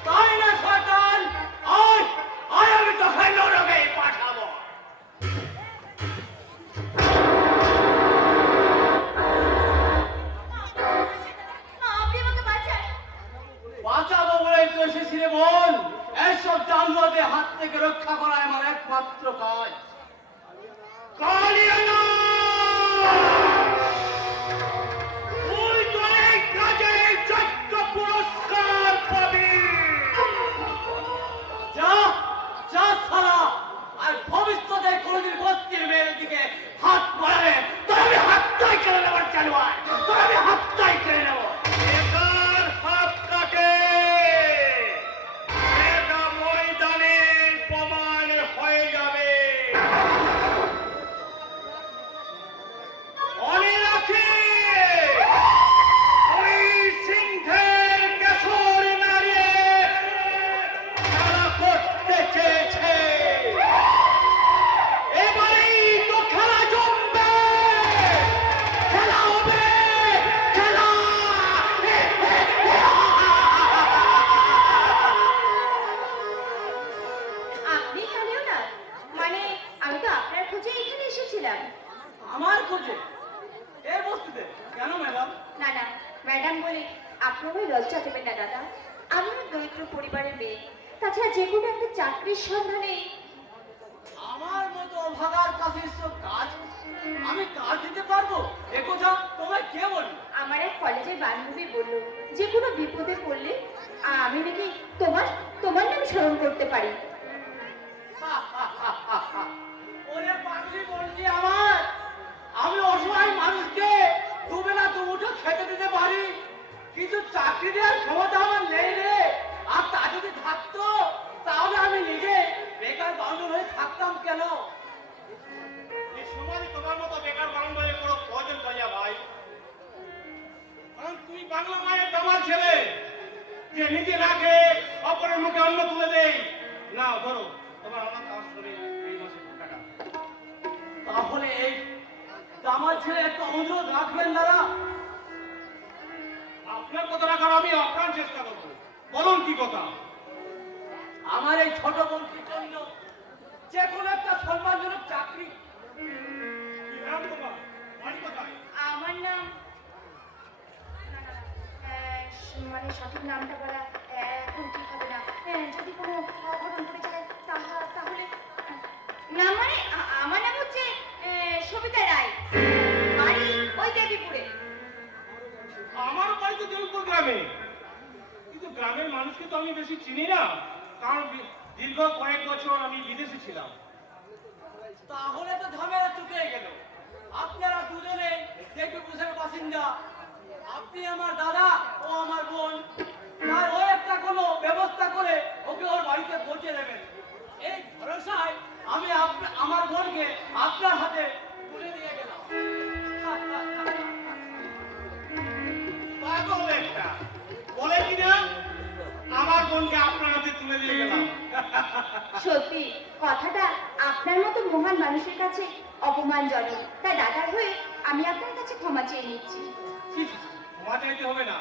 তাই না শয়তান? আয় আয়, আমি তো হেলোরকে পাঠাবো। আপনি আমাকে বাঁচান! বাঁচাবো বলেই তো এসেছি রে বোন। এইসব জানোয়ারদের হাত থেকে রক্ষা করা আমার একমাত্র কাজ। কালিয়ানা! তুই তো এই কাজে যোগ্য পুরস্কার পাবি। যা যা সারা, আর ভবিষ্যতে কোনদিন বস্তির মেয়ের দিকে হাত বাড়াবে তোর আমি হাতটাই কেড়ে নেবার জানোয়ার, তোর আমি হাতটাই কেড়ে নেবো। একার হাত কাটে, এটা ময়দানের প্রমাণ হয়ে যাবে। মনে রাখিস, ওই সিংহের কেশর নাড়িয়ে খেলা করতে চেয়েছে। এবারেই তো খেলা জমবে, খেলা হবে, খেলা। আপনি এখানেও না? মানে আমি তো আপনার খোঁজে এখানে এসেছিলাম। আমার খোঁজে এই বস্তিতে কেন ম্যাডাম? না না, ম্যাডাম বলে আপনারও লজ্জা দেবেন না দাদা। আমিও দরিদ্র পরিবারের মেয়ে। তাছাড়া যে কোনো একটা চাকরির সন্ধানে। আমার মতো অভাগার কাছে এসব কাজ আমি কাজ দিতে পারবো? এ কথা তোমায় কে বলল? আমার এক কলেজের বান্ধবী বলল যে কোনো বিপদে পড়লে আমি নাকি তোমার তোমার নাম স্মরণ করতে পারি। ওরে পাগলি বলছি আমার, আমি অসহায় মানুষকে দুবেলা দুমুঠো খেতে দিতে পারি, কিন্তু চাকরি দেওয়ার ক্ষমতা আমার নেই রে। আর তা যদি থাকতো তাহলে আমি নিজে বেকার বান্ধব হয়ে থাকতাম কেন? এই সমাজে তোমার মতো বেকার বাংলায় কোনো প্রয়োজন কালিয়া ভাই। কারণ তুমি বাংলা মায়ের দামাল ছেলে, যে নিজে রাখে অপরের মুখে অন্ন তুলে দেয়। না ধরো তোমার অনাথ আশ্রমে এই মাসে টাকা। তাহলে এই দামাল ছেলে একটা অনুরোধ রাখবেন দাদা। আপনার কথা রাখার আমি আপ্রাণ চেষ্টা করবো। বলুন কি কথা? আমার এই ছোট বোনটির জন্য যে কোনো একটা সম্মানজনক চাকরি। কি নাম তোমার? বাড়ি কোথায়? আমার নাম মানে সঠিক নামটা বলা এখন ঠিক হবে না। যদি কোনো অঘটন ঘটে যায় তাহলে না মানে আমার নাম হচ্ছে সবিতা রায়। বাড়ি ওই দেবীপুরে। আমার বাড়ি তো দেবপুর গ্রামে, কিন্তু গ্রামের মানুষকে তো আমি বেশি চিনি না, কারণ দীর্ঘ কয়েক বছর আমি বিদেশে ছিলাম। তাহলে তো ঝামেলা চুকে গেল। আপনারা দুজনে জেঠুপুষের বাসিন্দা, আপনি আমার দাদা ও আমার বোন, তাই ও একটা কোনো ব্যবস্থা করে ওকে ওর বাড়িতে পৌঁছে দেবেন। এই ভরসায় আমি আমার বোনকে আপনার হাতে তুলে দিয়ে গেলাম। পাগল একটা, বলে কিনা আমার বোনকে আপনার হাতে তুলে দিয়ে গেলাম। সত্যি কথাটা আপনার মতো মহান মানুষের কাছে অপমানজনক, তাই দাদার হয়ে আমি আপনার কাছে ক্ষমা চেয়ে নিচ্ছি। ছি, ছি, ক্ষমা চাইতে হবে না,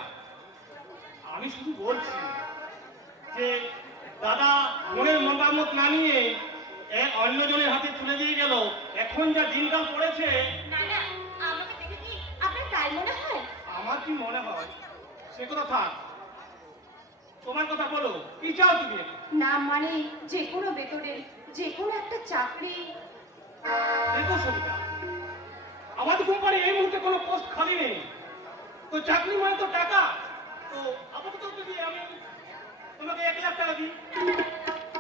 আমি শুধু বলছি যে দাদা মনের মতামত না নিয়ে অন্যজনের হাতে তুলে দিয়ে গেল। এখন যা দিনকাল পড়েছে, না না, আমাকে দেখে কি আপনার তাই মনে হয়? আমার কি মনে হয় সে কথা থাক, তোমার কথা বলো, কি চাও তুমি? না মানে যে কোনো বেতনের যে কোনো একটা চাকরি। দেখো সবিতা, আমাদের কোম্পানি এই মুহূর্তে কোনো পোস্ট খালি নেই, তো চাকরি মানে তো টাকা। তো আপাতত যদি আমি তোমাকে 1 লাখ টাকা দিই।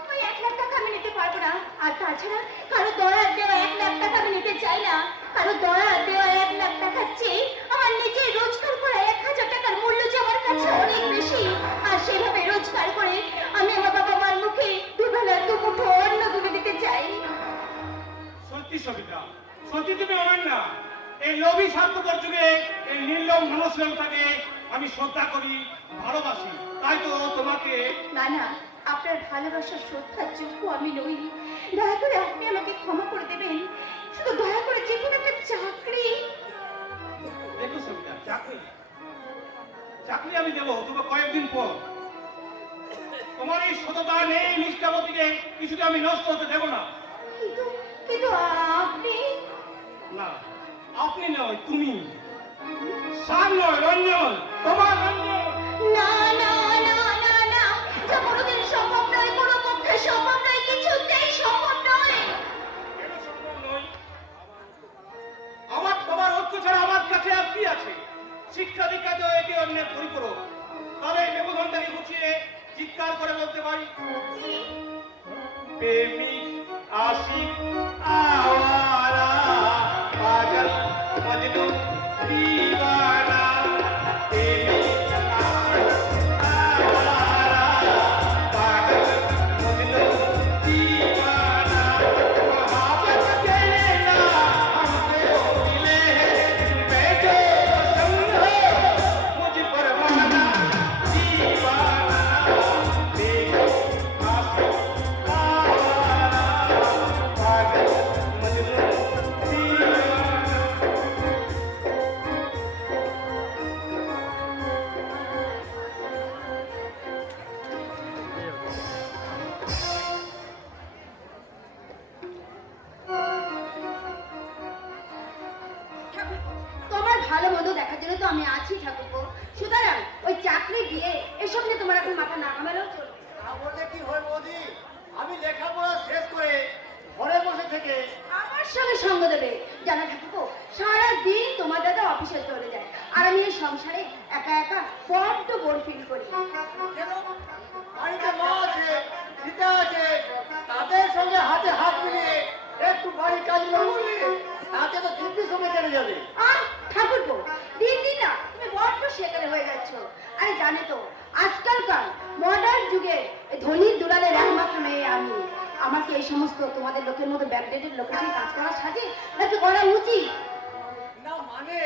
ওই 1 লাখ টাকা আমি নিতে পারবো না। আর তাছাড়া কারো দয়ার দেওয়া 1 লাখ টাকা আমি নিতে চাই না। কারো দয়ার দেওয়া 1 লাখ টাকার চেয়ে আমার নিজের রোজগার করা 1000 টাকার মূল্য যে আমার কাছে অনেক বেশি। আর সেভাবে রোজগার করে আমি আমার বাবা মার মুখে দুবেলা দুমুঠো অন্ন তুলে দিতে চাই। সত্যি সবিতা, সত্যি তুমি আমার না। এই লোভী স্বার্থপর যুগে এই নির্লম মানসিকতাকে আমি শ্রদ্ধা করি, ভালোবাসি, তাই তো তোমাকে। না না, আপনার ভালোবাসার শ্রদ্ধার যোগ্য আমি নই। দয়া করে আপনি আমাকে ক্ষমা করে দেবেন। শুধু দয়া করে যে কোনো একটা চাকরি। দেখো সবিতা, চাকরি আমি দেবো, তবে কয়েকদিন পর। তোমার এই সততা নেই নিষ্ঠাবতীকে কিছুতে আমি নষ্ট হতে দেবো না। কিন্তু কিন্তু আপনি না, আপনি নয়, তুমি। সার নয়, রঞ্জন, তোমার রঞ্জন। না না না না না, যা কোনোদিন সম্ভব নয়, কোনো পক্ষে সম্ভব নয়, কিছুতেই সম্ভব নয়। কেন সম্ভব নয়? আমার তোমার ঐক্য ছাড়া আমার কাছে আর কি আছে? শিক্ষা দীক্ষা তো একে অন্যের পরিপূরক। তবে এই ব্যবধানটাকে গুছিয়ে চিৎকার করে বলতে পারি, প্রেমিক আশিক আওয়ারা পাগল মজনু दीवाना प्रेमिक आवारा पागल मजनू दीवाना मोहब्बत देना हमको मिले बैठो समझो मुझ परवाना दीवाना प्रेमिक आशिक आवारा पागल मजनू दीवाना। তোমার ভালো মন্দ দেখার জন্য তো আমি আছি ঠাকুরপো। সুতরাং ওই চাকরি দিয়ে এসব নিয়ে তোমার এখন মাথা না ঘামালেও চলবে। তা বললে কি হয় বৌদি? আমি লেখাপড়া শেষ করে ঘরে বসে থেকে আমার সঙ্গে সঙ্গ দেবে জানা ঠাকুরপো। সারা দিন তোমার দাদা অফিসে চলে যায় আর আমি এই সংসারে একা একা বড্ড বোর ফিল করি। কেন? বাড়িতে মা আছে, সীতা আছে, তাদের সঙ্গে হাতে হাত মিলিয়ে একটু বাড়ি কাজ না করলে তাতে তো দিব্যি সময় চলে যাবে। আর ঠাকুরপো, দিন দিন না তুমি বড্ড শেখারে হয়ে যাচ্ছ। আরে জানে তো আজকালকার মডার্ন যুগে ধনীর দুলালের একমাত্র মেয়ে আমি। আমাকে এই সমস্ত তোমাদের লোকের মতো ব্যাকডেটেড লোকেশন কাজ করা সাজে নাকি করা উচিত? না মানে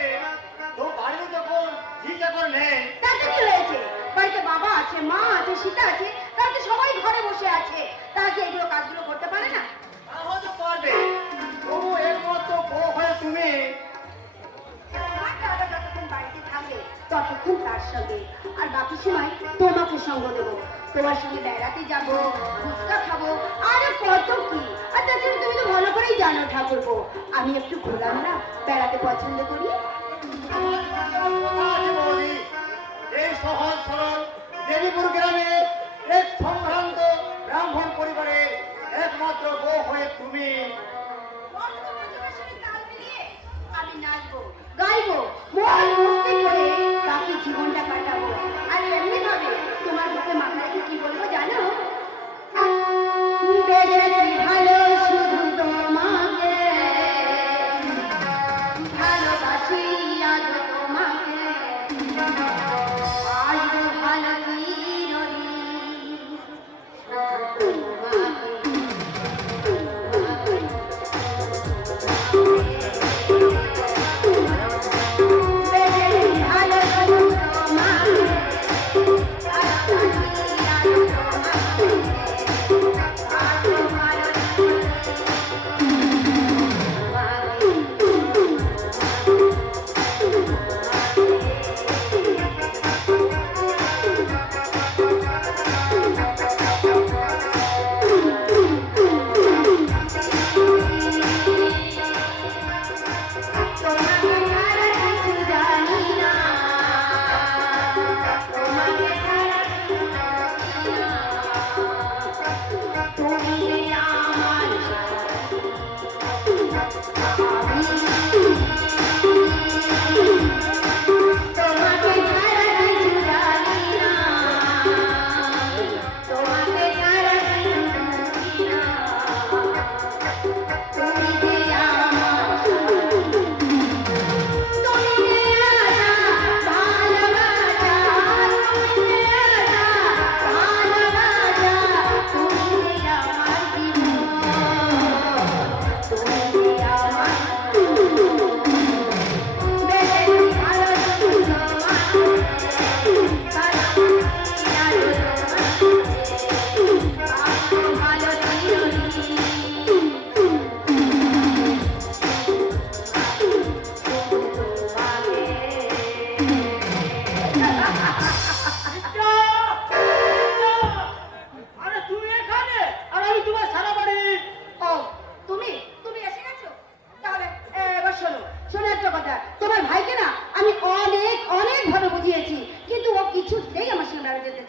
তো বাড়িতে যখন ঝি চাকর নেই তাতে কি হয়েছে? বাড়িতে বাবা আছে, মা আছে, সীতা আছে, তারা তো সবাই ঘরে বসে আছে। তারা কি এগুলো কাজগুলো করতে পারে না? তা হয়তো পারবে, তবু একমাত্র বউ হয়ে তুমি তোমার দাদা যতক্ষণ বাড়িতে থাকবে ততক্ষণ তার সঙ্গে, আর বাকি সময় তোমাকে সঙ্গ দেবো। তোমার সঙ্গে বেড়াতে যাবো, ফুচকা খাবো, আরে কত কি। আর তাছাড়া তুমি তো ভালো করেই জানো ঠাকুরপো, আমি একটু খোলামেলা বেড়াতে পছন্দ করি। কথা আছে বৌদি, এই সহজ সরল দেবীপুর গ্রামে এক সম্ভ্রান্ত ব্রাহ্মণ পরিবারের একমাত্র বউ হয়ে তুমি আমি নাচবো, গাইবো, মন মস্তি করে বাকি জীবনটা কাটাবো। আর এমনি ভাবে তোমার বুকে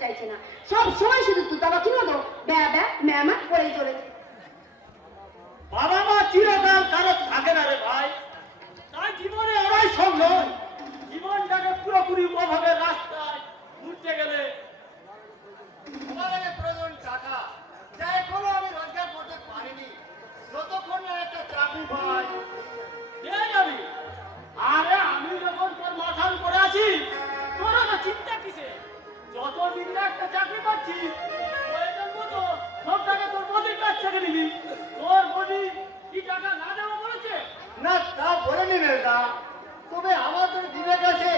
চাইছে না, সব সময় শুধু তুতাবাকি মতো ব্যা ব্যা ম্যামা করেই চলেছে। বাবা মা চিরকাল কারো থাকে না রে ভাই, তাই জীবনে ওরাই সব নয়। জীবনটাকে পুরোপুরি উপভোগের রাস্তায় ঘুরতে গেলে আমার আগে প্রয়োজন টাকা, যা এখনো আমি রোজগার করতে পারিনি। যতক্ষণ না একটা চাকরি পাই দিয়ে যাবি। আরে আমি যখন তোর মাথার উপরে আছি, তোর তো চিন্তা কিসে? যতদিন না একটা চাকরি পাচ্ছি, প্রয়োজন মতো সব টাকা তোর বদির কাছ থেকে নিবি। তোর বদি কি টাকা না দেওয়া বলেছে? না, তা বলেনি মেয়েটা, তবে আমার তো বিবেক আছে।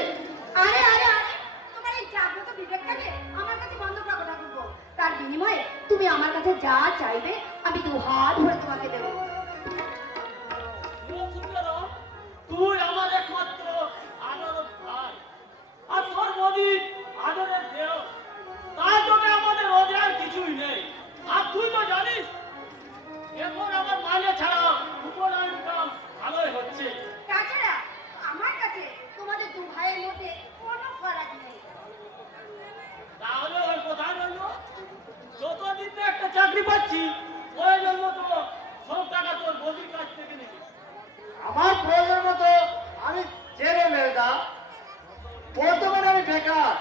আরে আরে আরে, তোমার এই জাগ্রত বিবেকটাকে আমার কাছে বন্ধক রাখো ঠাকুরপো। তার বিনিময়ে তুমি আমার কাছে যা চাইবে আমি দু হাত ভরে তোমাকে দেবো। সুন্দরম, তুই আমার একমাত্র আদরের ভাই, আর তোর বদি আদরের দেও। তার জন্য আমাদের ওদের আর কিছুই নেই। আর তুই তো জানিস এখন আমার মাইনে ছাড়া উপর ইনকাম ভালোই হচ্ছে। তাছাড়া আমার কাছে তোমাদের দু ভাইয়ের মধ্যে কোনো ফারাক নেই। তাহলে ওই কোথায় রইল? যতদিন না একটা চাকরি পাচ্ছি, প্রয়োজন মতো সব টাকা তোর বদির কাছ থেকে নিবি। আমার প্রয়োজন মতো আমি ছেড়ে মেয়েটা, বর্তমানে আমি বেকার।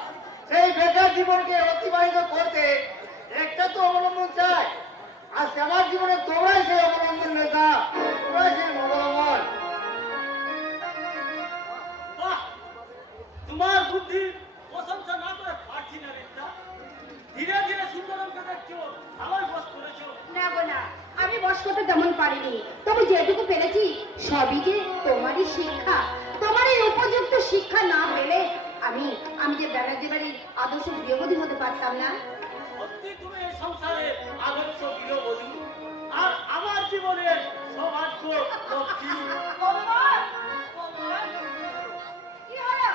সেই বেকার জীবনকে অতিবাহিত করতে একটা তো অবলম্বন চাই। আর আমার জীবনে তোমরাই সেই অবলম্বন মেয়েটা, তোমরাই সেই অবলম্বন। বাহ, তোমার বুদ্ধি প্রশংসা না করে পারছি না রেখা। ধীরে ধীরে সুন্দরমকে দেখছো ভালোই বস করেছো। না গো না, আমি বস করতে তেমন পারিনি, তবে যেটুকু পেরেছি সবই যে তোমারই শিক্ষা। তোমার এই উপযুক্ত শিক্ষা না পেলে আমি আমি যে ব্যানার্জি বাড়ির আদর্শ গৃহবধূ হতে পারতাম না। সত্যি তুমি এই সংসারে আদর্শ গৃহবধূ, আর আমার জীবনের সৌভাগ্য লক্ষ্মী। কি হলো?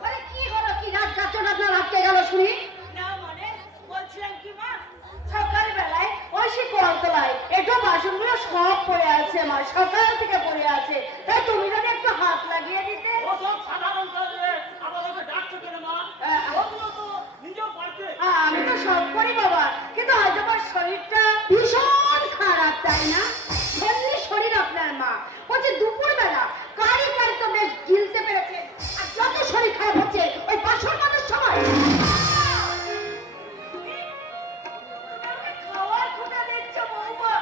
বলে কি হলো? কি রাত কাচ্চন আপনার আটকে গেল শুনি? না মানে বলছিলাম কি মা, সকালবেলায় ওই সে কলতলায় একটু বাসনগুলো সব পড়ে আছে মা, সকাল থেকে পড়ে আছে। তাই তুমি যদি একটু হাত লাগিয়ে দিতে। ওসব সাধারণ কাজে আমাদেরকে ডাকছো কেন মা? ওগুলো তো নিজেও পারতে। আমি তো সব করি বাবা, কিন্তু আজ আমার শরীরটা ভীষণ খারাপ, তাই না? এমনি শরীর আপনার মা বলছে দুপুরবেলা কারি কারি তো বেশ গিলতে পেরেছে, আর যত শরীর খারাপ হচ্ছে ওই বাসন মাজার সময়। খাওয়ার খুঁটা দিচ্ছ বৌমা।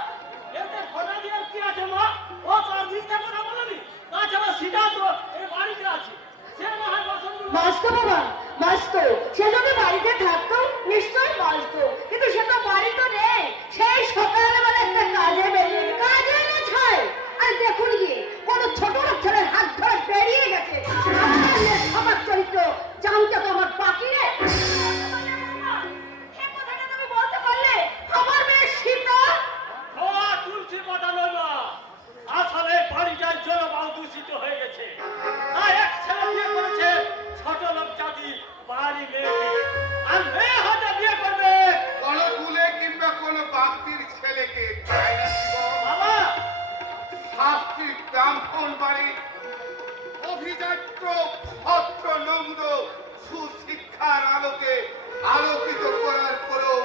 এতে খোঁজা দেওয়ার কি আছে মা? ও তো আর মিথ্যা কথা বলেনি। তাছাড়া সিদ্ধান্ত এই বাড়িতে আছে, সে না হয় বাসনগুলো মাস্তো বাবা, মাস্তো, সে যদি বাড়িতে থাকতো নিশ্চয়ই মাস্তো, কিন্তু সে তো বাড়িতে নেই। সেই সকালবেলা একটা কাজে বেরিয়ে গেছে। কাজে এনে ছাই, আর দেখুন গিয়ে কোন ছোট ছেলের হাত ধরে বেরিয়ে গেছে। আপনার মেয়ের সমাজ চরিত্র জানতে তো আমার বাকি নেই। সে কথাটা তুমি বলতে পারলে? আমার মেয়ে সীতা। খাওয়া তুলসী পাতা নয় মা, আসলে বাড়িটার জলবায়ু দূষিত হয়ে গেছে। তাই এক ছেলে বিয়ে করেছে ছোট লোক জাতি বাড়ি মেয়েকে, আর মেয়ে হয়তো বিয়ে করবে কোনো কুলে কিংবা কোনো বাক্তির ছেলেকে, তাই না জীবন? বাবা। শাস্ত্রী ব্রাহ্মণ বাড়ির অভিজাত্য ভদ্র নম্র সুশিক্ষার আলোকে আলোকিত করার পরেও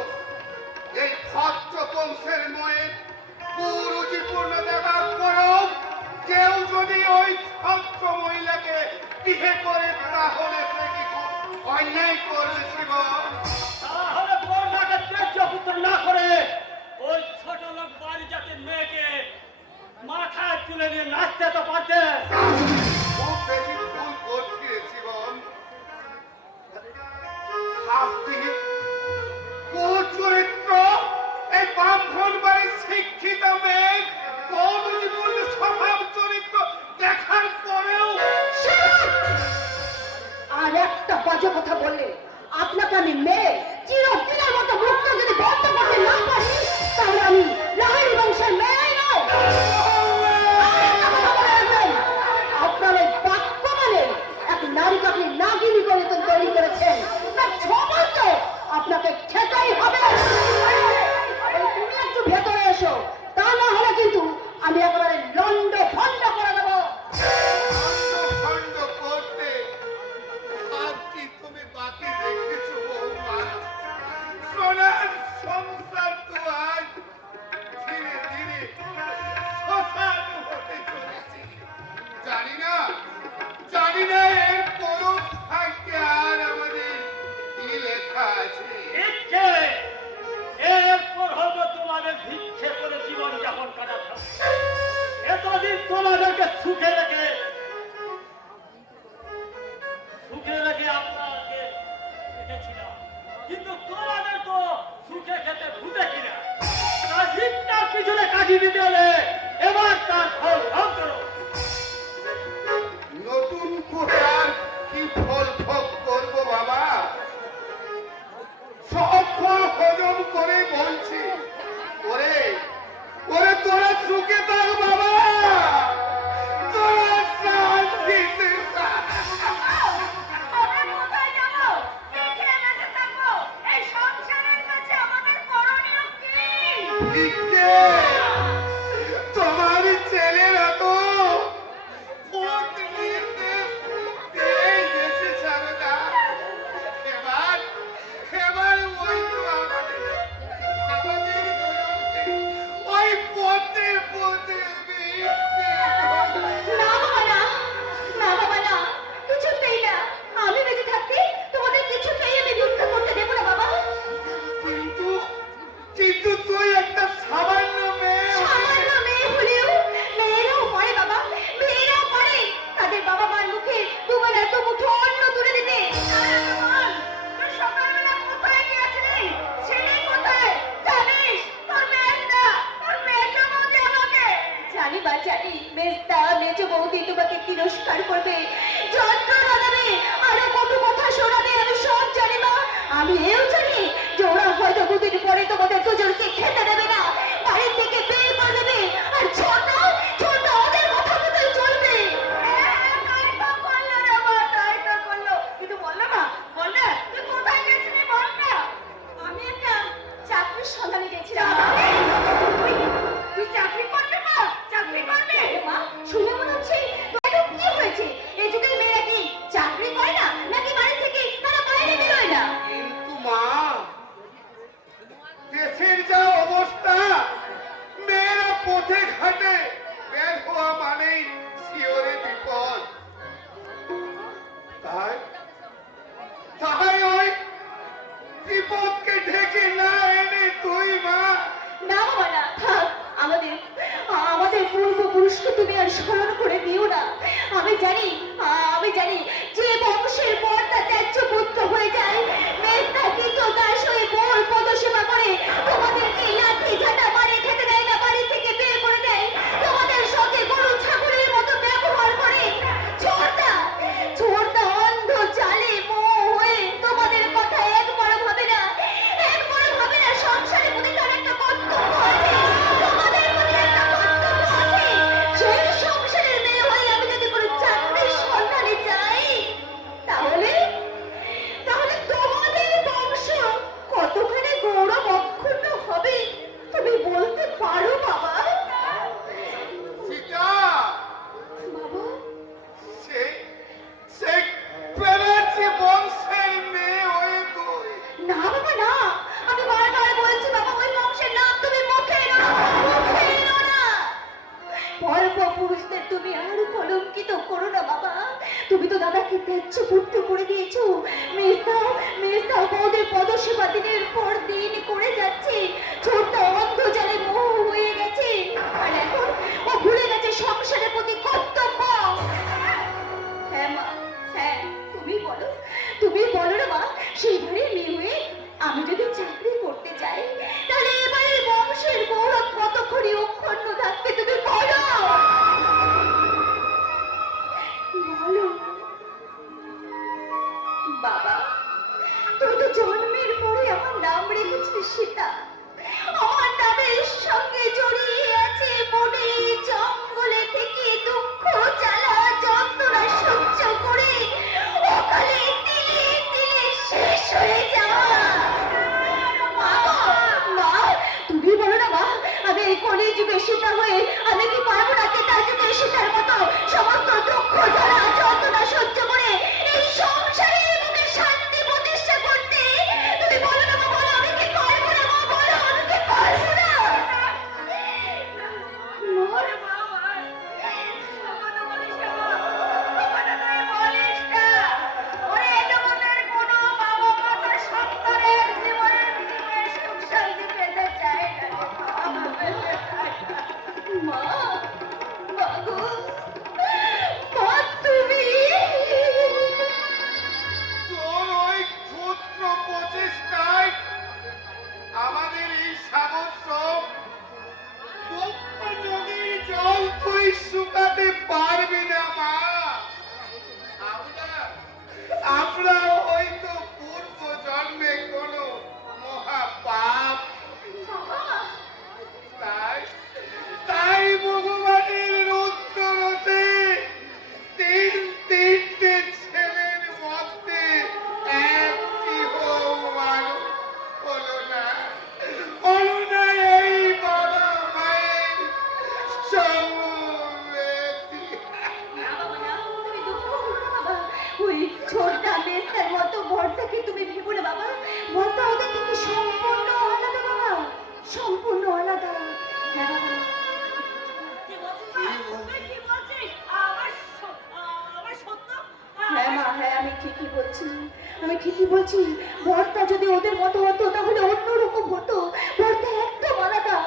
এই ভদ্র বংশের ময়ের কুরুচিপূর্ণ দেখার পরেও কেউ যদি ওই ভদ্র মহিলাকে বিয়ে করে তাহলে সে কি অন্যায় করবে জীবন? তাহলে বড়টাকে ত্যায্যপুত্র না করে ওই ছোট লোক বাড়ি জাতির মেয়েকে মাথায় তুলে নিয়ে নাচতে তো পারতে। খুব বেশি ভুল করছি রে জীবন। শাস্তি কুচরিত্র এই ব্রাহ্মণ বাড়ির শিক্ষিত মেয়ে কৌতুকপূর্ণ স্বভাব চরিত্র দেখার পরেও আর একটা বাজে কথা বললে আপনাকে আমি মেয়ে জীবিত হলে এবার তার ফল ভোগ করো। নতুন করে আর কি ফল ভোগ করবো বাবা? সব ফল হজম করে বলছি ওরে ওরে তোরা সুখে থাক বাবা, তোরা শান্তিতে থাক। আমরা কোথায় যাবো? কে খেয়ে বেঁচে থাকবো? এই সংসারের কাছে আমাদের করণীয় কি? ভিক্ষে তোমার ছেলেরা তো প্রতিদিন এই গেছে সারদা। এবার এবার ওই তো আমাদের দুজনকে ওই পথে পথে ভিক্ষে না বাবা না, না বাবা না, কিছুতেই না। আমি বেঁচে থাকতে তোমাদের কিছুতেই আমি ভিক্ষা করতে দেবো না বাবা। কিন্তু কিন্তু তুই একটা সামান্য মেয়ে সামান্য মেয়ে হলেও মেয়েরাও পারে বাবা, মেয়েরাও পারে তাদের বাবা মার মুখে তোমার এত মুঠো অন্ন তুলে দিতে। তুই সকালবেলা কোথায় গিয়েছিলি? ছেলে কোথায়? জানিস? তোর মেয়েটা, তোর মেয়েটা বলছে আমাকে। জানি বা জানি মেজদা মেজো বৌদি তোমাকে তিরস্কার করবে, যন্ত্রণা দেবে, আরো কত কথা শোনাবে, আমি সব জানি মা। আমি এও জানি যে ওরা হয়তো দুদিন পরে তোমাদের দুজনকে খেতে দেবে না, বাড়ি থেকে বের করে দেবে, আর ছোটা ছোটা ওদের কথা মতোই চলবে। তাই তো করলো রে মা, তাই তো করলো। কিন্তু বললো না, বল না, তুই কোথায় গেছিলি বল না। আমি একটা চাকরির সন্ধানে গেছিলাম। তুই চাকরি করবি মা? চাকরি করবি? মা শুনে মনে হচ্ছে তোমার কি হয়েছে? এই যুগের মেয়েরা কি চাকরি করে না, নাকি বাড়ি থেকে তারা বাইরে বেরোয় না? কিন্তু মা দেশের যা অবস্থা, মেয়েরা পথে ঘাটে বের হওয়া মানেই শিওরে বিপদ। তাই তাই ওই বিপদকে ঢেকে না এনে তুই মা না বাবা না, থাক। আমাদের আমাদের পূর্বপুরুষকে তুমি আর স্মরণ করে দিও না। আমি জানি যে বংশের পর্দা ত্যায্য পুত্র হয়ে যায়, মেজদা কিন্তু দাস হয়ে মোর পদসেবা করে তোমাদেরকে লাঠি ঝাঁটা মারে খেতে দেয় না, বাড়ি থেকে বের করে দেয়, তোমাদের সঙ্গে গরু ছাগলের মতো ব্যবহার করে। ছোটটা ছোটটা অন্ধ চালে মোহ হয়ে তোমাদের কথা একবারও ভাবে না, একবারও ভাবে না। সংসারের প্রতি তার একটা কর্তব্য আছে, তোমাদের প্রতি একটা কর্তব্য আছে। সেই সংসারের মেয়ে হয়ে আমি যদি কোনো চাকরির সন্ধানে যাই, তাহলে তাহলে তোমাদের বংশ কতখানি গৌরব অক্ষুণ্ণ হবে তুমি বলতে পারো বাবা? সীতা বাবা সেই সেই পেরেছে বংশের মেয়ে হয়ে তুই না বাবা না, আমি বারবার বলছি বাবা ওই বংশের নাম তুমি মুখে নাও না। পূর্বপুরুষদের তুমি আর কলঙ্কিত করো না বাবা। তুমি তো দাদাকে ত্যায্য পুত্র করে দিয়েছো। মেজদাও বৌদের পদসেবা দিনের পর দিন করে যাচ্ছে, ছোটটা অন্ধ জালে মোহ হয়ে গেছে, আর এখন ও ভুলে গেছে সংসারের প্রতি কর্তব্য। হ্যাঁ মা, হ্যাঁ তুমি বলো না মা, সেই ঘরে মেয়ে হয়ে আমি যদি চাকরি করতে চাই, তাহলে এবারে বংশের গৌরব কতক্ষণই অক্ষুণ্ণ থাকবে তুমি বলো। বলো বাবা, তুমি তো জন্মের পরে আমার নাম বলছি ভর্তা যদি ওদের মতো হতো তাহলে অন্যরকম হতো, ভর্তা একদম আলাদা।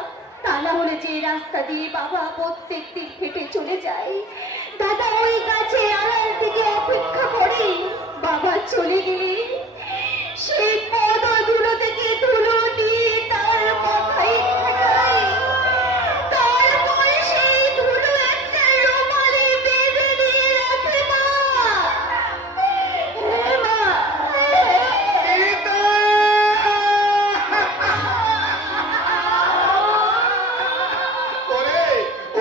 তা না হলে যে রাস্তা দিয়ে বাবা প্রত্যেক দিন হেঁটে চলে যায়, দাদা ওই গাছে আড়াল থেকে অপেক্ষা করে, বাবা চলে গেলে সেই পদগুলো থেকে ধুলো নিয়ে তার মাথায় ঠেকায়, তারপরে সেই ধুলো একটা রুমালে বেঁধে দিয়ে রাখে মা। মা ওরে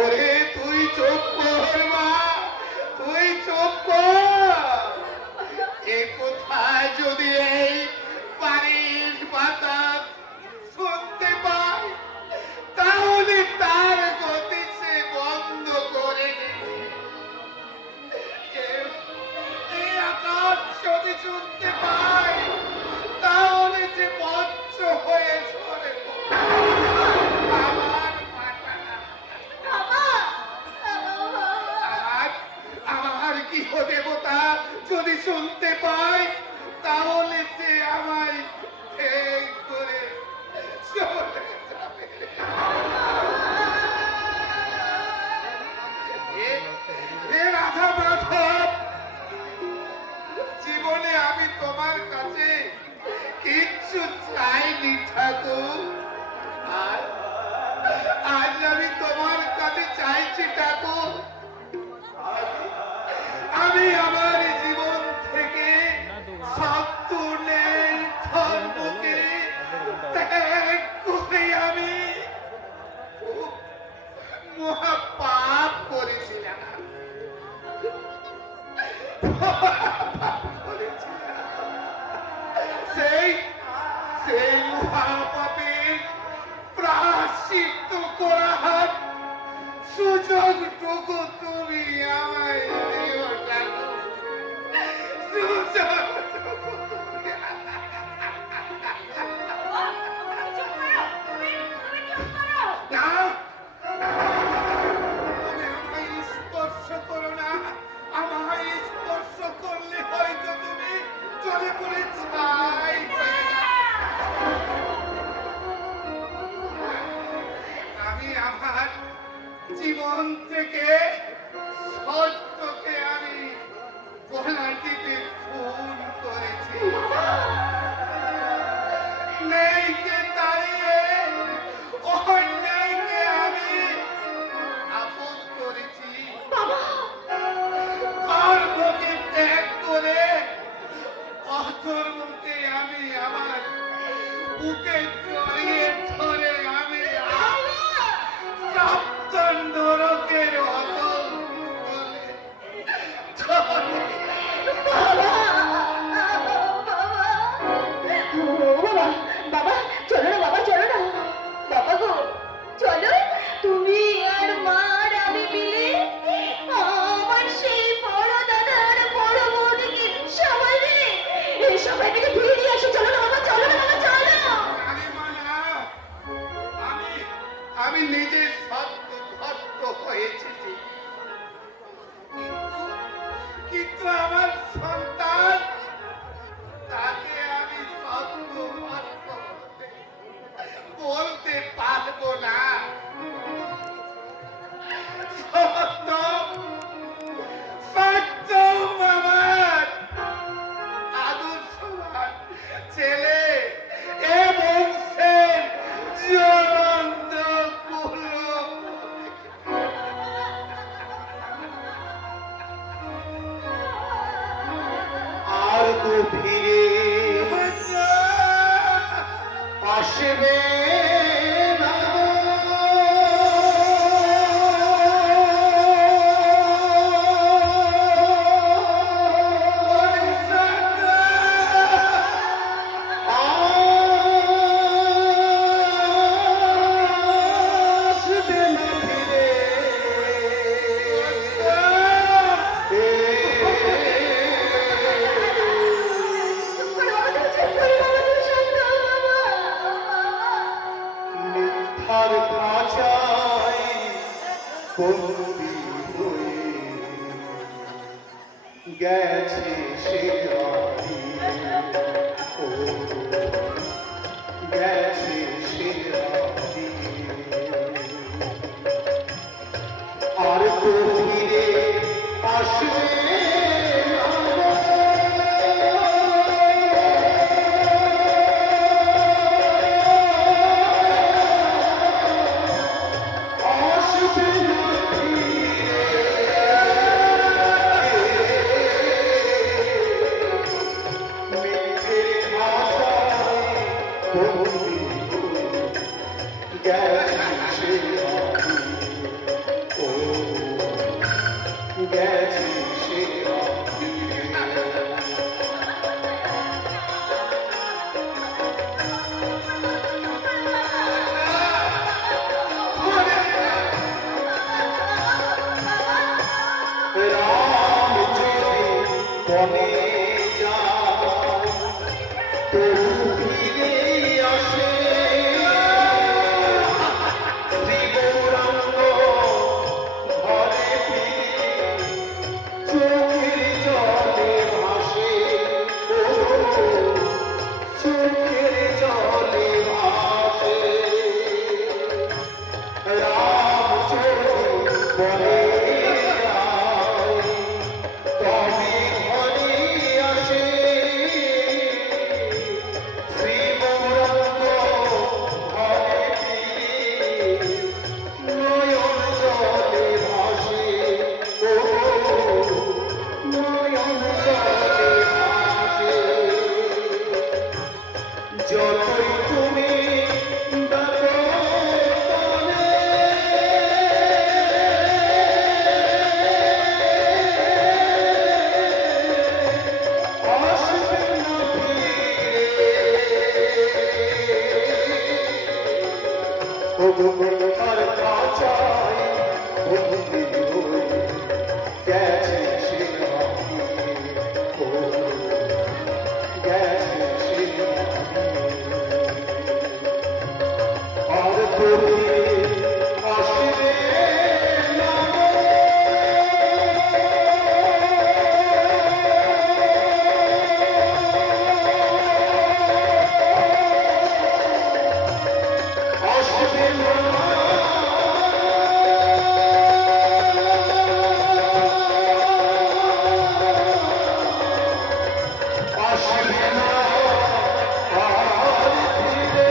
ওরে তুই চুপ কর মা, তুই চুপ কর। এ কোথায় যদি এই বাড়ির বাতাস শুনতে পায় তাহলে তার গতি সে বন্ধ করে দেবে। এই আকাশ যদি শুনতে পায় তাহলে সে বজ্র হয়ে ঝরে পড়বে। আমার মাথা আমার গৃহ দেবতা যদি শুনতে পায় তাহলে সে আমায় ত্যাগ করে চলে যাবে। হে রাধা মাধব, জীবনে আমি তোমার কাছে কিচ্ছু চাইনি ঠাকুর, আর আজ আমি তোমার কাছে চাইছি ঠাকুর, আমি আমার জীবন থেকে সত্তরের ধর্মকে ত্যাগ করে আমি খুব মহা পাপ করেছিলাম। সেই সেই মহাপাপের প্রায়শ্চিত্ত করার সুযোগটুকু তুমি আমায় দিও ঠাকুর, সুযোগটুকু তুমি না, তুমি আমায় স্পর্শ করো না। আমায় স্পর্শ করলে হয়তো তুমি চলে পড়ে ছাই হয়ে যাবে। আমি আমার জীবন থেকে সত্যকে আমি গলা টিপে খুন করেছি। নেইকে তাড়িয়ে অন্যায়কে আমি আপন করেছি। ধর্মকে ত্যাগ করে অধর্মকে আমি আমার বুকে জড়িয়ে ধরে আমি সপ্ত নরকের অতল বলে বাবা চলো না, বাবা চলো না, বাবা গো চলো, তুমি আর মা আর আমি মিলে আমার সেই বড় দাদার বড় বৌদিকে সবাই মিলে ফিরিয়ে আসো। চলো না বাবা, চলো না বাবা, চলো। আরে মা না, আমি নিজে সত্য ভক্ত হয়েছি ঠিক। কিন্তু আমার সন্তান তাকে আমি সত্য ভক্ত বলতে পারবো না। সত্য সত্য আমার আদর্শবান ছেলে এবং সে জ্বলন্ত কুলো। আর তো ফিরে আসবে না। আসবে না ফিরে। মিথ্যার কাঁচায় বন্দী হয়ে গেছে সে রাত্রি। সে রাতে। আর তো ফিরে আসবে না গো। আসবে না মেঘের মাথায় বন্দি হয়ে গেছে সে রাতে। ও গেছে সে রাতে। রাম যদি বনে যায় তবু ফিরে আসে শ্রী গৌরাঙ্গ ঘরে ফিরে চোখের জলে ভাসে। ও চোখের জলে ভাসে। রাম যদি বনে যায় তবে ঘরে আসে শ্রী গৌরাঙ্গ ঘরে ফিরে নয়ন জলে ভাসে। ও নয়ন জলে ভাসে। যতই তুমি ডাকো তবে আসবে না ফিরে। ও আর কাছাই বন্দি হয়ে গেছে সে রাতে। ও গেছে সে রাতে। আর তো ফিরে আসবে না গো। আসবে না। আসবে না আর ফিরে।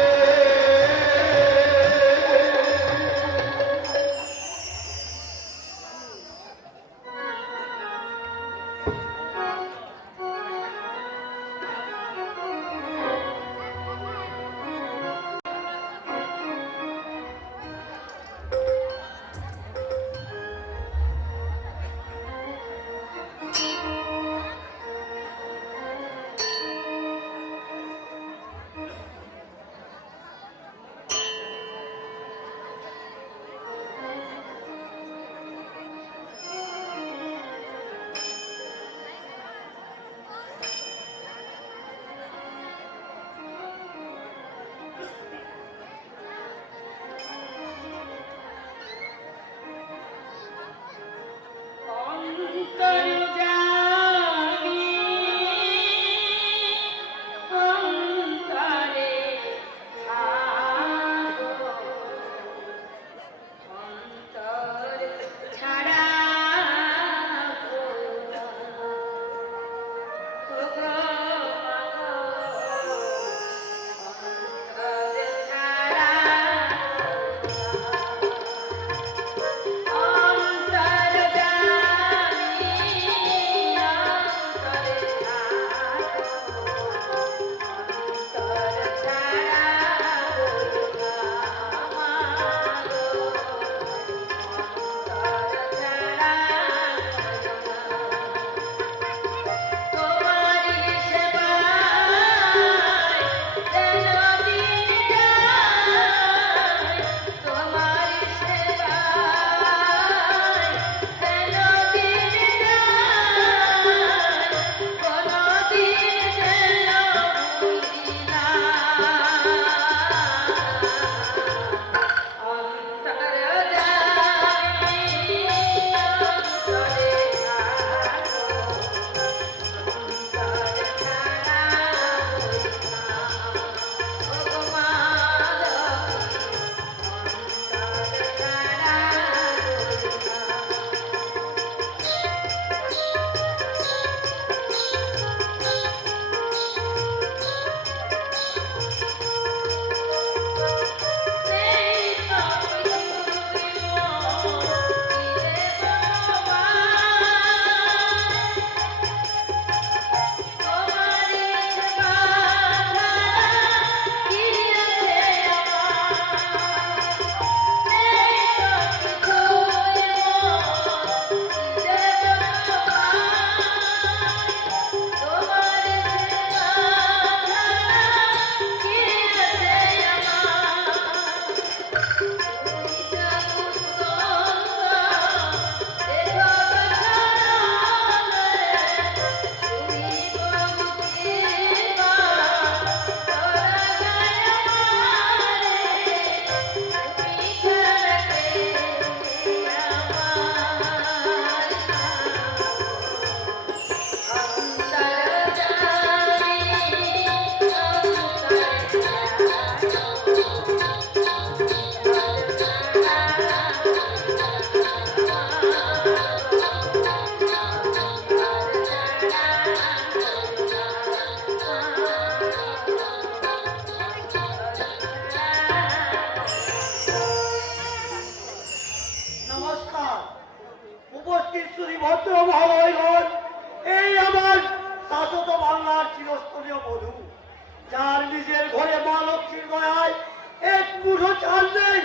মুঠো চাল নেই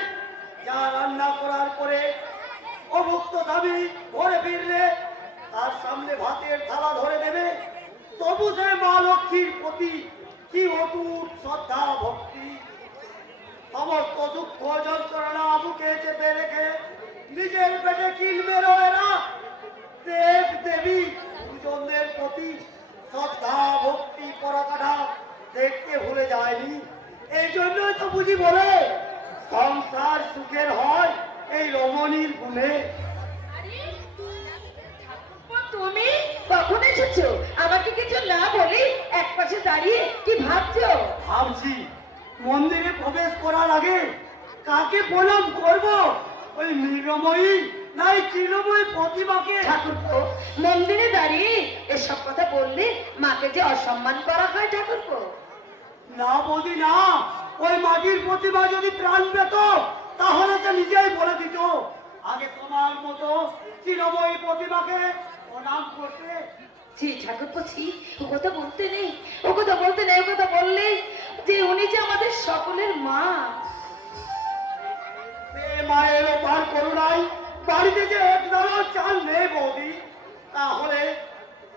যা রান্না করার পরে অভুক্ত স্বামী ঘরে ফিরলে তার সামনে ভাতের থালা ধরে দেবে, তবু সে মা লক্ষ্মীর প্রতি কি অটুট শ্রদ্ধা ভক্তি। সমস্ত দুঃখ যন্ত্রণা বুকে চেপে রেখে নিজের পেটে কিনবে এরা দেব দেবী দুজনের প্রতি শ্রদ্ধা ভক্তি পরাকাঠা দেখতে ভুলে যায়নি। এই জন্যই তো বুঝি বলে সংসার সুখের হয় এই রমণীর গুণে। তুমি কখন এসেছো? আমাকে কিছু না বলে এক পাশে দাঁড়িয়ে কি ভাবছো? ভাবছি মন্দিরে প্রবেশ করার আগে কাকে প্রণাম করব, ওই মৃগময়ী নাই চিরময় প্রতিমাকে? ঠাকুরপো, মন্দিরে দাঁড়িয়ে এসব কথা বললে মাকে যে অসম্মান করা হয় ঠাকুরপো। না বৌদি না, ওই মাটির প্রতিমা যদি প্রাণ পেত তাহলে তো নিজেই বলে দিত আগে তোমার মতো চিরময়ী প্রতিমাকে প্রণাম করতে। ছি ঠাকুরপো ছি, ও কথা বলতে নেই, ও কথা বলতে নেই। ও কথা বললে যে উনি যে আমাদের সকলের মা। সে মায়ের ওপার করুণাই বাড়িতে যে এক দানা চাল নেই বৌদি, তাহলে